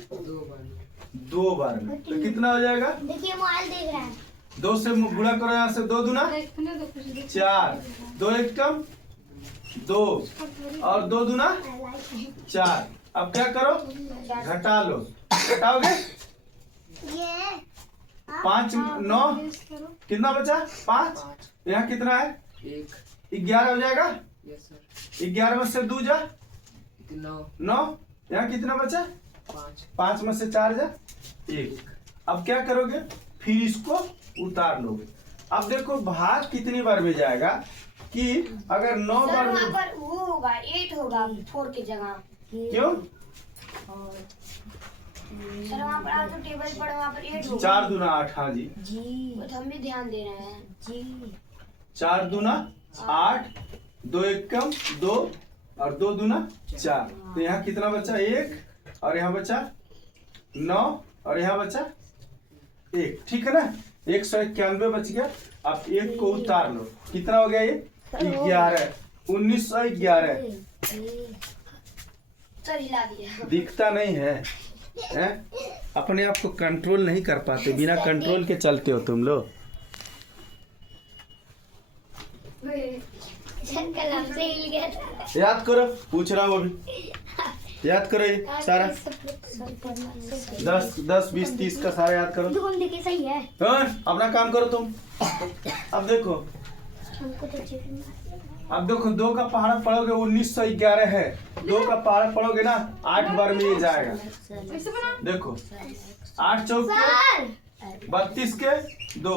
2 बार में, तो कितना हो जाएगा, देखिए मोबाइल देख रहा है, 2 से गुणा करो, यहाँ से 2 दूना 4, 2 1 कम 2, और 2 दूना 4। अब क्या करो, घटा लो, घटाओगे ये 5 9, कितना बचा 5, यहाँ कितना है 11 हो जाएगा। यस सर, 11 में से 2 जा 9, 9, यहाँ कितना बचा 5, 5 में से 4 जा 1। अब क्या करोगे, फिर इसको उतार लोगे। अब देखो भाग कितनी बार में जाएगा, कि अगर 9 बार में, वहाँ पर वो होगा 8 होगा 4 की जगह। क्यों सर वहाँ पर आप जो टेबल पड़ा वहाँ पर 8 होगा। 4 दूना 8, हाँ जी। जी तो हम भी ध्यान दे रहे हैं जी। 4 दूना 8, 2 एकम 2 और 2 दूना 4। तो यहाँ कितना बचा? 1 और यहाँ बचा 9 और यहाँ बचा 1। ठीक है ना, 191 बच गया। अब 1 को उतार लो, कितना हो गया ये? 11, 1911। सर हिला दिया। दिखता नहीं है, हैं? अपने आप को कंट्रोल नहीं कर पाते, बिना कंट्रोल के चलते हो तुम लोग। सर कलम से हिल गया था। याद करो, पूछ रहा हूँ अभी, याद करो ये सारा 10, 10, 20, 30 का सारा याद करो। हम देखे सही है। हाँ, अपना काम करो तुम। अब देखो, हमको तो अब देखो 2 का पहाड़ा पढ़ोगे 1911 है। 2 का पहाड़ा पढ़ोगे ना 8 बार में ये जाएगा। ऐसे बना। देखो 8 चौक के 32 के 2,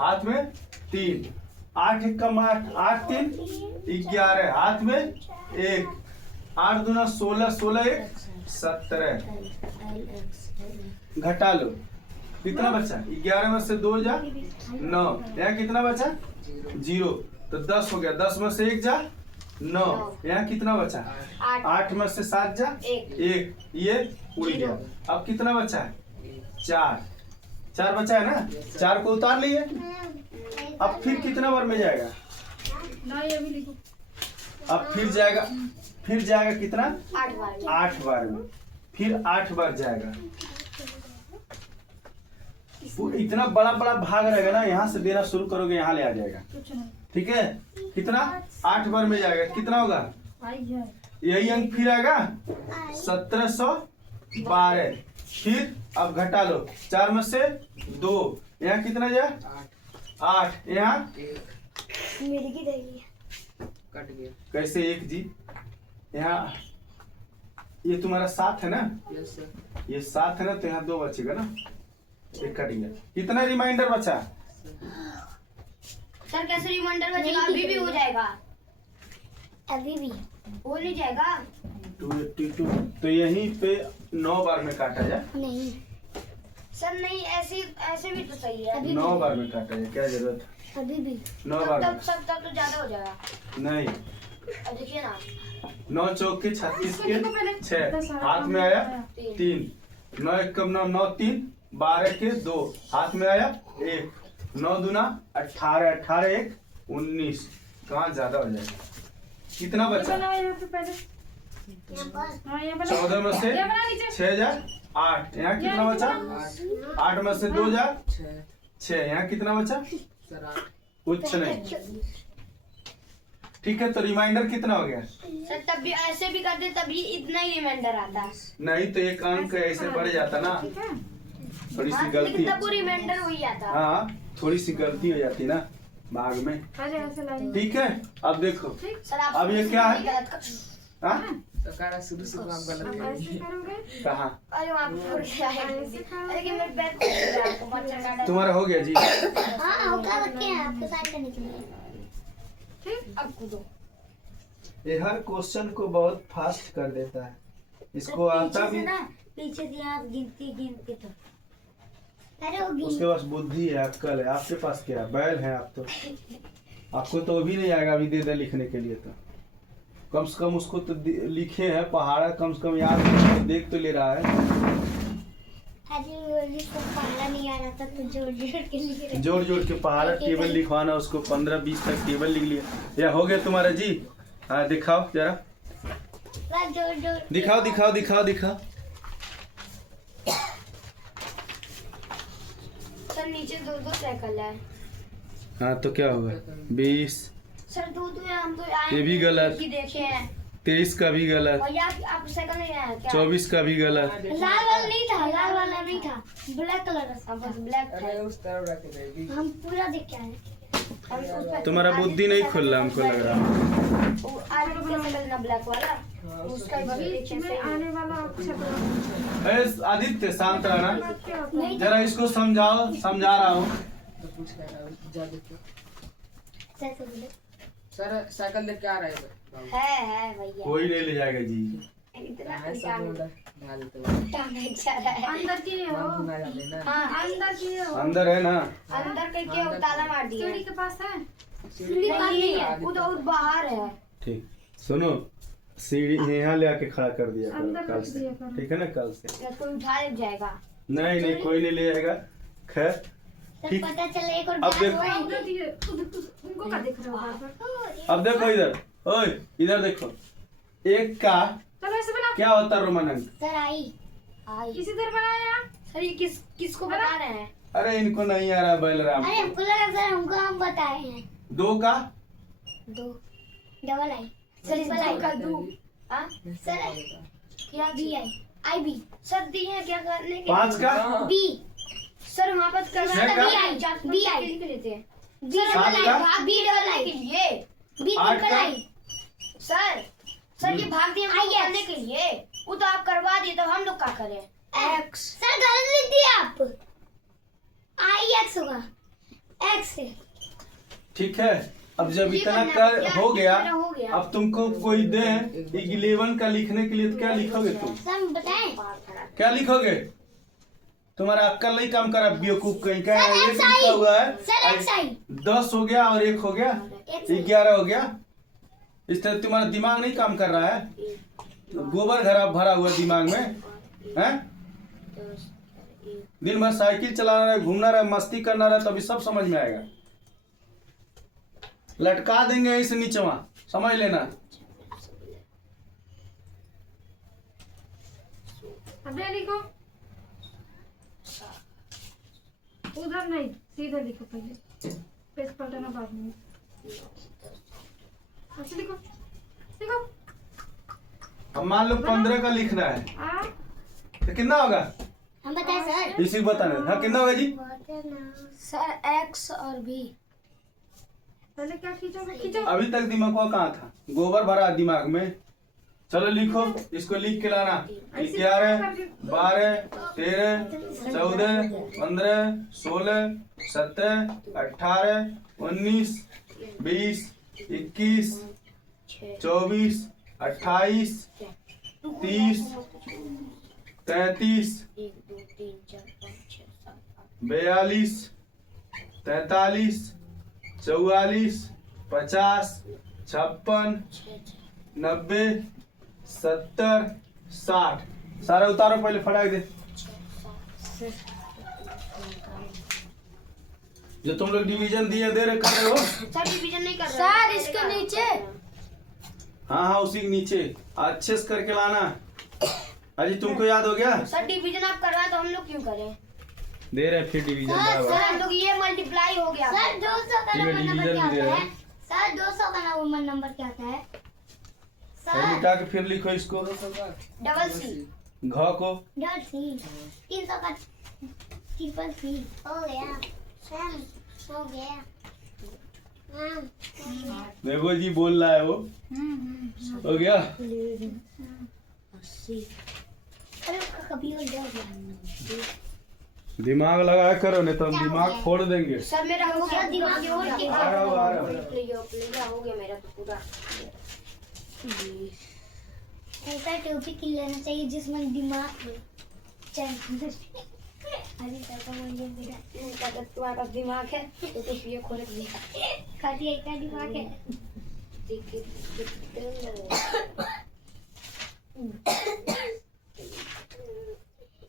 हाथ में 3, 8 एक कम 8, 8 3 11, हाथ में 1, 8 दूना 16, 16 1 17। घटा लो, कितना बचा? 11 में से 2 जा 9, यहाँ कितना बचा? 0। तो 10 हो गया, 10 में से 1 जा 9, यहाँ कितना बचा? 8 में से 7 जा 1, ये उड़ गया। अब कितना बचा है? 4 बचा है ना, 4 को उतार लिए। अब फिर कितना बार में जाएगा? ना ये भी लिखो। अब फिर जाएगा कितना? 8 बार में, फिर 8 बार जाएगा। वो इतना बड़ा बड़ा भाग रहेगा ना, यहाँ से देना शुरू करोगे यहाँ ले आ जाएगा। ठीक है, कितना? 8 बार में जाएगा, कितना होगा? यही अंक फिर आएगा 1712। फिर अब घटा लो, 4 में से 2, यहाँ कितना जाए? 8, यहाँ मेरी की रही कट गया। कैसे 1 जी? यहाँ ये तुम्हारा 7 है ना, यस सर। ये 7 है ना, तो यहाँ 2 बचेगा ना, एक कट गया। कितना रिमाइंडर बचा? सर कैसे रिमाइंडर बचेगा? अभी भी हो जाएगा, अभी भी हो नहीं जाएगा। 282। तो यहीं पे 9 बार में काटा जाए। नहीं सर नहीं, ऐसे भी तो सही है। 9 बार में काटा जाए, क्या जरूरत है? अभी भी 9 बार में तब तो ज्यादा हो जाएगा। नहीं, अब देखिए ना, 9 चौक के 36 के 6, हाथ में आया 3, 9 एक कम 9, 9 3 12 के 2, हाथ में आया 1, 9 दूना 18, 18 1 19। कहाँ ज्यादा हो जाएगा? कितना बचा? बना यहाँ पे पहले। हाँ ये बना। 14 में से ये बना नीचे। 6 जा 8, यहाँ कितना बचा? 8 में से 2 जा 6, यहाँ कितना बचा? सर 8। कुछ नहीं। ठीक है, तो रिमाइंडर कितना हो गया? सर तब भी ऐसे भी करते तभी इतना ही रिमाइंडर आता। नहीं तो एक अंक ऐसे बढ़ जाता ना, ठीक है। थोड़ी सी हाँ, गलती। लेकिन तब वो रिमाइंडर हो ही आता। हाँ, थोड़ी सी गलती हो जाती ना भाग में। पहले ऐसे लाइन। ठीक है, अब देखो सर आप अब ये क्या है? गलत कर- हाँ तो कह रहा शुरू से तो हम गलत अब ऐसे करेंगे। करोगे। कहाँ? अरे वहाँ पे छोड़ के आए हैं। अरे कि मेरे बैग को छोड़ दिया आपको, बच्चा काटा। तुम्हारा हो गया जी? हाँ होगा, बच्चे हैं आपके साथ करने के लिए। ठीक। अब कूदो। ये हर क्वेश्चन को बहुत फास्ट कर देता है, इसको आता भी। पीछे से आप गिन के तो। अरे वो उसके पास बुद्धि है, अक्कल है। आपके पास क्या है? बैल है आप तो। आपको तो भी नहीं आएगा अभी दे दे लिखने के लिए। तो कम से कम उसको तो लिखे है पहाड़ा, कम से कम याद देख तो ले रहा है। अरे को पहला नहीं आ रहा था तो जोड़ जोड़ के लिख रहे। जोड़ जोड़ के पहाड़ा टेबल लिखवाना, उसको 15-20 तक टेबल लिख लिया। या हो गया तुम्हारा जी? हाँ दिखाओ जरा, जोड़ जोड़ दिखाओ दिखाओ दिखाओ दिखाओ। सर नीचे 2-2 साइकिल है। हाँ तो क्या होगा? 20, सर 2-2 है, हम तो आए ये भी गलत। कि देखे हैं। 23 का भी गलत, और यार आप साइकिल नहीं आया क्या? 24 का भी गलत। लाल वाला नहीं था, लाल वाला नहीं था, ब्लैक कलर का। बस ब्लैक अरे उस तरफ रख दे। हम पूरा देख के आए। हम उस पे- तुम्हारा बुद्धि नहीं खुल रहा हमको लग रहा। वो आगे का साइकिल ना ब्लैक वाला, उसका भी बीच देखे में से। आने वाला अक्षर। ए, आदित्य शांत रहना, क्या होता है? नहीं जरा इसको समझाओ, समझा रहा हूँ। तो पूछ कर रहा हूँ, जा देखो। सर सर साइकिल देख के आ रहा है। है भैया। कोई नहीं ले जाएगा जी। इतना ऐसा बोला डाल दो अच्छा रहा है। अंदर की हो। घुमा जाते ना हाँ अंदर की हो। अंदर है ना? अंदर के क्या ताला मार दिया। सीढ़ी के पास है। सीढ़ी पर नहीं है, वो तो बाहर है। ठीक, सुनो, सीढ़ी यहाँ ले आके खड़ा कर दिया अंदर करो कल रख से, दिया करो। ठीक है ना? कल से या कोई उठा ले जाएगा। नहीं नहीं, कोई नहीं ले आएगा। खैर सर ठीक। पता चले एक और अब देख- हुआ है। उधर दिए, उनको क्या देख रहे हो बार बार? अब देखो इधर, ओए इधर देखो, एक का चलो ऐसे बना। क्या होता है रोमन अंक? सर आई किसी तरह बनाया। सर ये किसको बता रहे हैं? अरे इनको नहीं आ रहा बलराम अरे हमको लगा सर हमको हम बताए हैं। 2 का 2 डबल आई। सर इस बार का 2 हां सर क्या बी आई बी सर दी है क्या करने के 5 का बी सर वहां पर करना छह था का? बी आई लिख लेते हैं बी सात डबल का? आई बी डबल आई के लिए बी 8 डबल का? आई सर ये भाग दिए हमको करने के लिए वो तो आप करवा दिए तो हम लोग क्या करें एक्स सर गलत लिख दिया आप आई एक्स होगा एक्स है ठीक है। अब जब ये इतना करना कर क्या? हो गया, इतना हो गया। अब तुमको कोई दे 11 का लिखने के लिए तो क्या लिखोगे तुम? सर बताएं क्या लिखोगे? तुम्हारा अक्कल नहीं काम करा, बेवकूफ कहीं का। सर, एक एक्स आई। लिखा हुआ सर एक्स है, आई 10 हो गया और 1 हो गया, 11 हो गया। इस तरह तुम्हारा दिमाग नहीं काम कर रहा है, गोबर घरा भरा हुआ दिमाग में है। दिन भर साइकिल चलाना रहे, घूमना रहे, मस्ती करना रहे, तभी सब समझ में आएगा। लटका देंगे इस नीचवा, समझ लेना। अब ये लिखो। उधर नहीं, सीधा लिखो पहले। पेज पलटना बाद में। ऐसे लिखो। लिखो। अब मान लो 15 का लिखना है आ तो कितना होगा? हम बताएं सर इसी को बताना। हाँ कितना होगा जी? सर एक्स और बी पहले क्या खींचोगे? खींचो। अभी तक दिमाग कहाँ था? गोबर भरा दिमाग में। चलो लिखो, इसको लिख के लाना। 11 12 13 14 15 16 17 18 19 20 21 24 28 30 33 42 43 44 50 56 90 70 60। सारा उतारो, पहले फटाक दे। जो तुम लोग डिवीजन दिए दे रहे कर रहे हो। सर डिवीजन नहीं कर रहा सर इसके नीचे हाँ हाँ उसी के नीचे अच्छे से करके लाना। अजी तुमको याद हो गया? सर डिवीजन आप करवाए तो हम लोग क्यों करें? दे रहे फिर डिवीजन सर बराबर। हम लोग ये मल्टीप्लाई हो गया सर 200 का ये नंबर डिवीजन क्या भी दे आता रहे है? सर 200 का नंबर क्या आता है? फिर सर मिटा के फिर लिखो इसको। डबल सी घ को डबल सी 300 का ट्रिपल सी हो गया सर हो गया देखो जी बोल रहा है वो। हो गया। अरे कभी हो गया दिमाग लगाया करो, नहीं तो हम दिमाग फोड़ देंगे। सर मेरा हो गया दिमाग हो आ रहा हूँ, आ रहा हूँ। गया हो गया मेरा तो पूरा ऐसा टोपी की लेना चाहिए जिसमें दिमाग हो। चल अरे पापा मुझे मेरा तुम्हारे पास दिमाग है तो टोपी खोल लिया खाली एक का दिमाग है।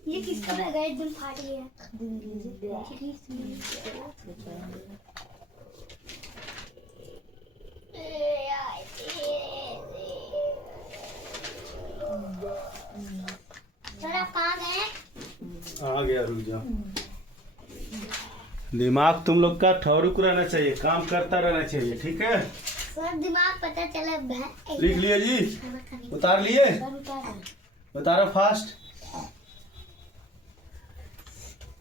ये किसका लगा एकदम फाट गया। सर आप कहाँ गए? आ गया, रुक जाओ। दिमाग तुम लोग का ठौरुक रहना चाहिए, काम करता रहना चाहिए, ठीक है? सर दिमाग पता चला लिख लिए जी? उतार लिए? उतारो फास्ट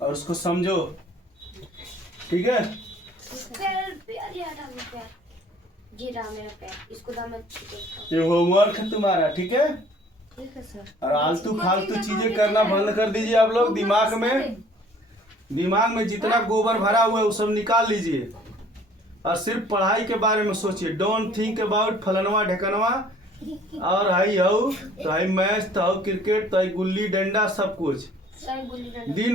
और उसको समझो, ठीक है? जी रहा मेरा पैर इसको दाम ये होमवर्क है तुम्हारा, ठीक है? ठीक है सर। और आलतू फालतू चीजें करना बंद कर दीजिए आप लोग। दिमाग में जितना गोबर भरा हुआ है वो सब निकाल लीजिए और सिर्फ पढ़ाई के बारे में सोचिए। डोंट थिंक अबाउट फलनवा ढेकनवा, और हाई हऊ तो हाई मैच तो हाउ क्रिकेट तो हाई गुल्ली डंडा सब कुछ सर गुल्ली डंडा दिन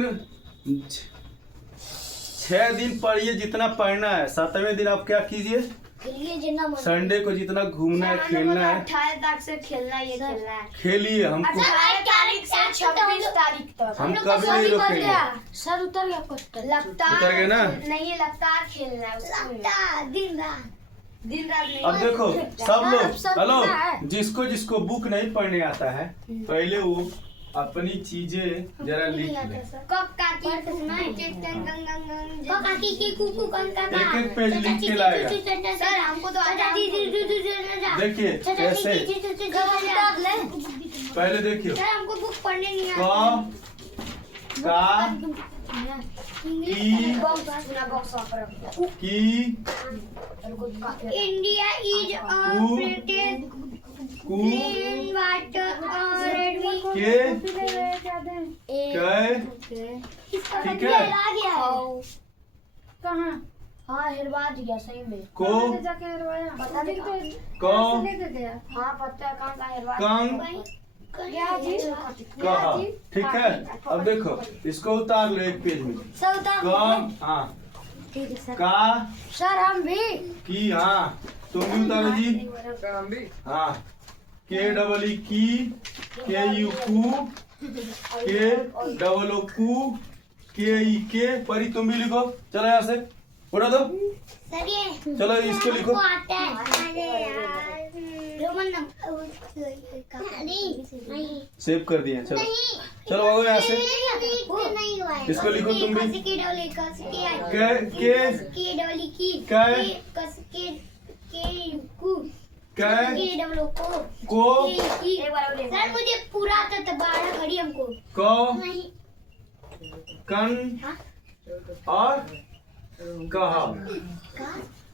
6 दिन पढ़िए जितना पढ़ना है। 7वें दिन आप क्या कीजिए, खेलिए जितना मन संडे को जितना घूमना है खेलना है 28 तारीख से खेलना है, ये खेलना है। खेलिए। हमको 28 तारीख से 26 तारीख तक हम कभी नहीं रोकेंगे। सर उतर गया क्वेश्चन। लगातार उतर गया ना? नहीं, लगातार खेलना है उसमें। दिन रात नहीं। अब देखो सब लोग हेलो, जिसको जिसको बुक नहीं पढ़ने आता है पहले वो अपनी चीजें जरा लिख ले। काकी की कुकू एक एक पेज लिख के लाएगा। सर हमको तो आता देखिए कैसे, पहले देखिए सर हमको बुक पढ़ने नहीं क आता। का की इंडिया इज ऑपरेटेड कु इन वाटर ऑलरेडी के कै ठीक है कहाँ हाँ हिरवा दिया सही में। को जाके हरवाया पता नहीं क लेके गया। हाँ पता है कहाँ का हिरवा कं क्या जी कहा। ठीक है, अब देखो इसको उतार लो एक पेज में। क हाँ ठीक है सर। का सर हम भी की हाँ तुम भी उतारो जी। सर हम भी हाँ के डबल ई की के यू कू के डबल ओ कू के ई के परी तुम भी लिखो। चलो यहाँ से उठा दो। सर ये चलो इसको लिखो। हमको आता है। अरे यार रोमन नंबर नहीं सेव कर दिए। चलो चलो भागो यहाँ से। नहीं हुआ है। इसको लिखो तुम भी। के डबल के की कै के कू कै के डबल को को सर मुझे पूरा आता था 12 घड़ी हमको क नहीं। कन और कहा।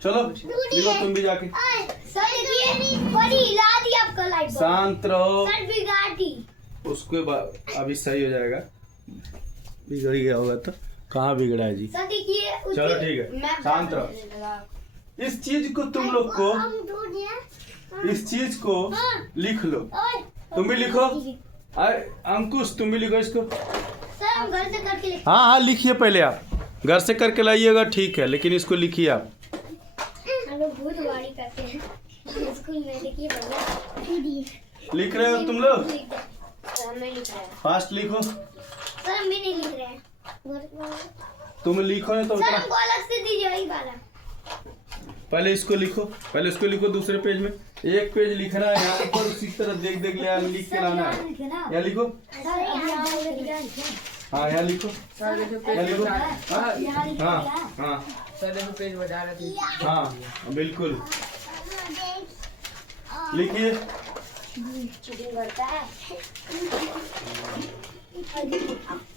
चलो लिखो तुम भी जाके। सर देखिए बड़ी हिला दी आपका लाइट बल्ब। शांत रहो। सर बिगाड़ दी। उसके बाद अभी सही हो जाएगा। बिगड़ गया होगा तो कहाँ बिगड़ा है जी। सर देखिए चलो ठीक है, शांत रहो। इस चीज को तुम लोग को इस चीज को लिख लो। तुम भी लिखो। अरे अंकुश तुम भी लिखो इसको। सर हम घर से करके लिखते हाँ हाँ लिखिए, पहले आप घर से करके लाइएगा ठीक है, लेकिन इसको लिखिए आप। हैं। हम लोग बहुत गाड़ी करते हैं स्कूल में। देखिए भैया लिख रहे हो तुम लोग? सर हम नहीं लिख रहे हैं। फास्ट लिखो। सर हम भी नहीं लिख रहे हैं। तुम लिखो नहीं तो सर उतना। हमको अलग से दीजिए वही वाला। पहले इसको लिखो, पहले इसको लिखो दूसरे पेज में। एक पेज लिखना है यहाँ पर, उसी तरह देख देख लिख के लाना है। यहाँ लिखो। हाँ यहाँ लिखो। सर देखो यहाँ पेज लिखो। बजा रहे हाँ हाँ हाँ सर देखो पेज बजा रहे थे। हाँ बिल्कुल लिखिए। चीटिंग करता है।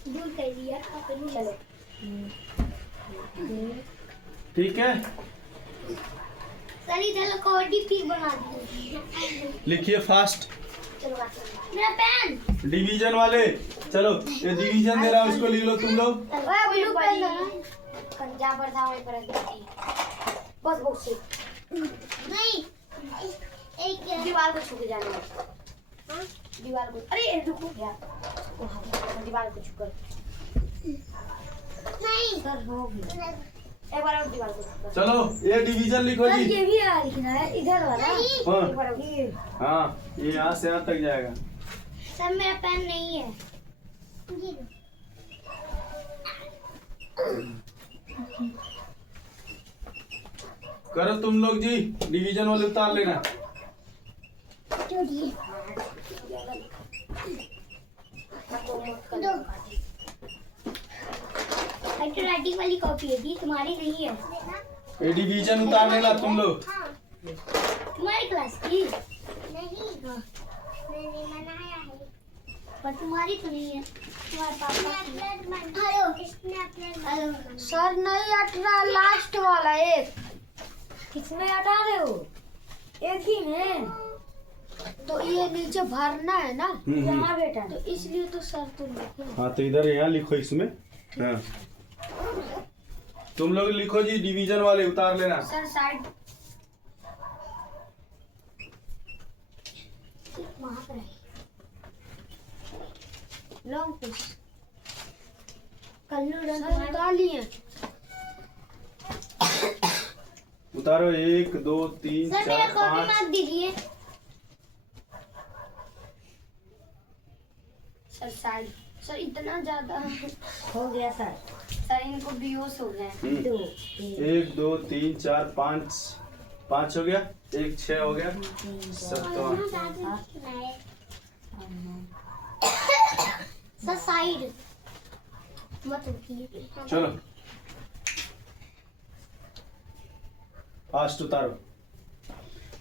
दूर कर दिया। चलो ठीक है, सर इधर कबड्डी फिर बना दी। लिखिए फास्ट। चलो मेरा पेन। डिवीजन वाले चलो, ये डिवीजन दे रहा हूँ, इसको लिख लो तुम लोग। ब्लू पेन पंजाब पर था वहीं पर रख दी। बस बुक से नहीं एक दीवार को छू के जाना है। दीवार को अरे रुको यार दीवार को छू कर नहीं सर हो गया। एक बार और दीवार को छू कर। चलो ये डिवीजन लिखो जी। ये भी लिखना है इधर वाला। हाँ हाँ ये यहाँ से यहाँ तक जाएगा। सर मेरा पेन नहीं है। करो तुम लोग जी, डिवीजन वाले उतार लेना। राइटिंग वाली कॉपी है दी, तुम्हारी नहीं है। ये डिवीजन उतार लेना तुम लोग। तुम्हारी क्लास की नहीं, मैंने बनाया है पर तुम्हारी तो नहीं है। तुम्हारे पापा हेलो हेलो सर नहीं हट रहा, लास्ट वाला एक किसमें हटा रहे हो? एक ही है तो ये नीचे भरना है ना यहाँ बेटा, तो इसलिए तो सर तुम लिखो। हाँ तो इधर यहाँ लिखो इसमें। हाँ तुम लोग लिखो जी, डिवीजन वाले उतार लेना। सर साइड वहाँ पर है लॉन्ग पुश कल्लू रन उतार लिए उतारो 1 2 3 सर मेरा 4 कॉपी 5 मार्क दीजिए सर साइड सर इतना ज्यादा हो गया सर सर इनको बेहोश हो गए 1 2 3 4 5 5 हो गया 1 6 हो गया 7 सर साइड मत रुकिए चलो फास्ट उतारो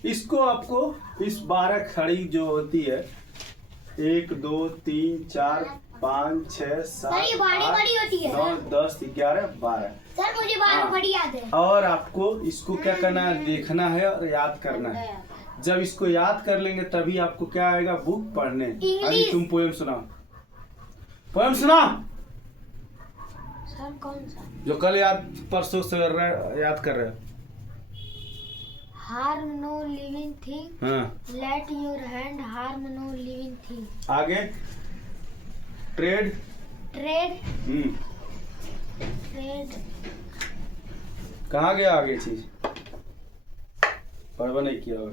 इसको आपको इस 12 खड़ी जो होती है 1 2 3 4 5 6 7 सर ये बड़ी होती है 9 10 11 12 सर मुझे बारह हाँ। बड़ी याद है और आपको इसको क्या करना है देखना है और याद करना है जब इसको याद कर लेंगे तभी आपको क्या आएगा बुक पढ़ने अभी तुम पोएम सुनाओ सर कौन सा जो कल परसों से याद कर रहे हो harm no living thing हाँ let your hand harm no living thing आगे ट्रेड trade कहाँ गया आगे चीज पढ़वा नहीं किया होगा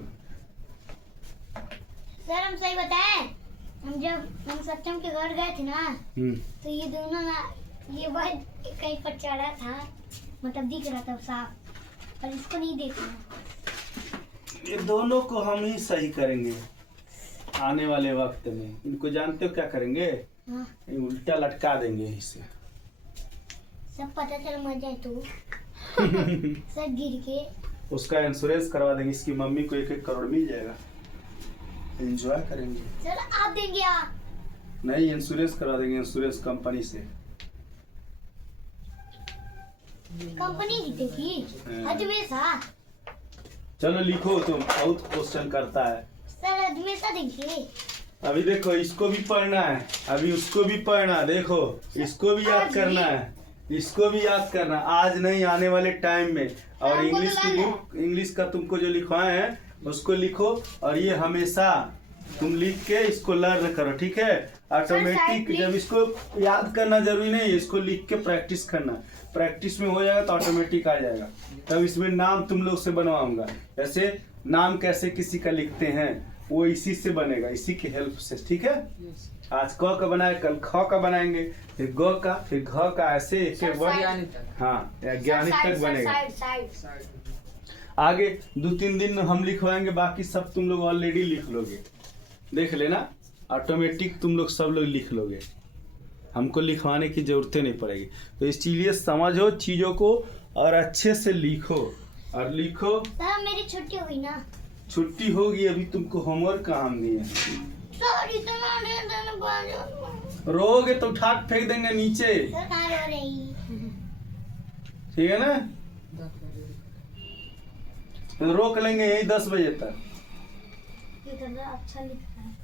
सर हम सही बताएं हम सत्यम के घर गए थे ना तो ये दोनों ना ये भाई कहीं पर चढ़ा था मतलब दिख रहा था साफ पर इसको नहीं देखा ये दोनों को हम ही सही करेंगे आने वाले वक्त में इनको जानते हो क्या करेंगे हाँ। ये उल्टा लटका देंगे इसे सब पता चल मर जाए तो सर गिर के उसका इंश्योरेंस करवा देंगे इसकी मम्मी को 1-1 करोड़ मिल जाएगा एंजॉय करेंगे सर आप देंगे आप नहीं इंश्योरेंस करवा देंगे इंश्योरेंस कंपनी से कंपनी जीतेगी हमेशा चलो लिखो तुम बहुत क्वेश्चन करता है सर हमेशा देंगे अभी देखो इसको भी पढ़ना है अभी उसको भी पढ़ना है देखो इसको भी याद करना है इसको भी याद करना आज नहीं आने वाले टाइम में और इंग्लिश की बुक इंग्लिश का तुमको जो लिखवाए हैं उसको लिखो और ये हमेशा तुम लिख के इसको लर्न करो ठीक है ऑटोमेटिक जब इसको याद करना जरूरी नहीं है इसको लिख के प्रैक्टिस करना प्रैक्टिस में हो जाएगा तो ऑटोमेटिक आ जाएगा तब इसमें नाम तुम लोग से बनवाऊंगा जैसे नाम कैसे किसी का लिखते हैं वो इसी से बनेगा इसी की हेल्प से ठीक है आज क का बनाए कल ख का बनाएंगे फिर ग का फिर घ का ऐसे एक एक वर्ड हाँ ज्ञानिक तक बनेगा आगे 2-3 दिन हम लिखवाएंगे बाकी सब तुम लोग ऑलरेडी लिख लोगे देख लेना ऑटोमेटिक तुम लोग सब लोग लिख लोगे हमको लिखवाने की जरूरत नहीं पड़ेगी तो इसलिए समझो चीजों को और अच्छे से लिखो और लिखो सर मेरी छुट्टी हुई ना छुट्टी होगी अभी तुमको होमवर्क कहाँ दिए सर इतना रोगे तो ठाक फेंक देंगे नीचे सर कहाँ रो रही ठीक है ना तो रोक लेंगे यही 10 बजे तक कितना अच्छा लिखता है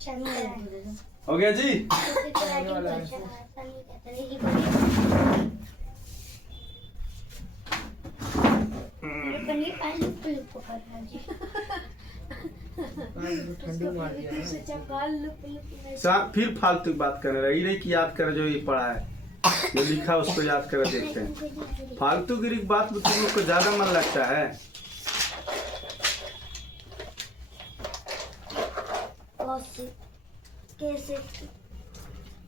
चलिए हो गया जी फिर फालतू बात कर रहे ये नहीं कि याद कर जो ये पढ़ा है जो लिखा उसको याद कर देखते हैं फालतू गिरी बात में तुम लोग को ज्यादा मन लगता है कैसे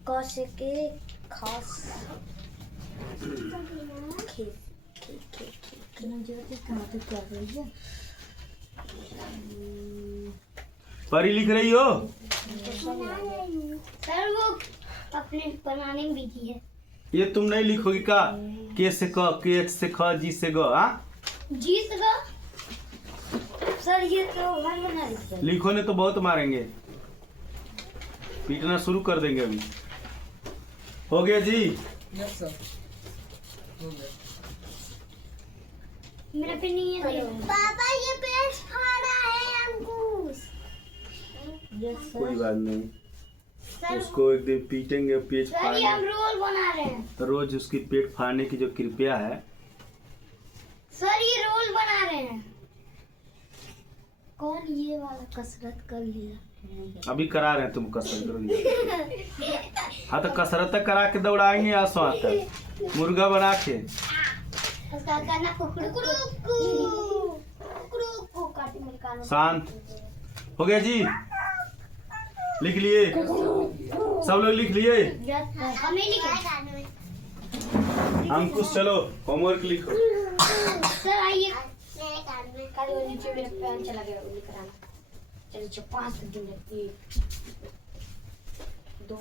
कौशे के खास परी लिख रही हो सर वो अपने बनाने में बिजी है ये तुम नहीं लिखोगी का के से क के से ख जी से ग हाँ जी सर सर ये तो घर बना रही लिखो ने तो बहुत मारेंगे पीटना शुरू कर देंगे अभी हो गया जी यस सर हो गया मेरा पे नहीं है पापा ये पेज फाड़ा है अंकुश यस कोई बात नहीं उसको एक दिन पीटेंगे पेट सर ये हम रोल बना रहे हैं तो रोज उसकी पेट फाड़ने की जो कृपया है सर ये रोल बना रहे हैं कौन ये वाला कसरत कर लिया? अभी करा रहे हैं तुम कसरत करोगे। हाँ तो कसरत तक करा के दौड़ाएंगे आसो तक मुर्गा बना के। उसका गाना कुकड़ू काटी में कान। शांत हो गया जी? लिख लिए सब लोग? लिख लिए? हमें लिखा। अंकुश चलो होमवर्क लिखो। सर आइए। मेरे कान में कल वो नीचे मेरा पैन चला गया वो कराना। चलिए 5 दिन 1 2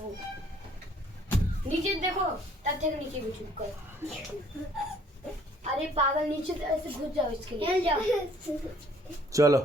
नीचे देखो तब तक नीचे भी चुप कर। अरे पागल नीचे तो ऐसे घुस जाओ इसके लिए। चल जाओ चलो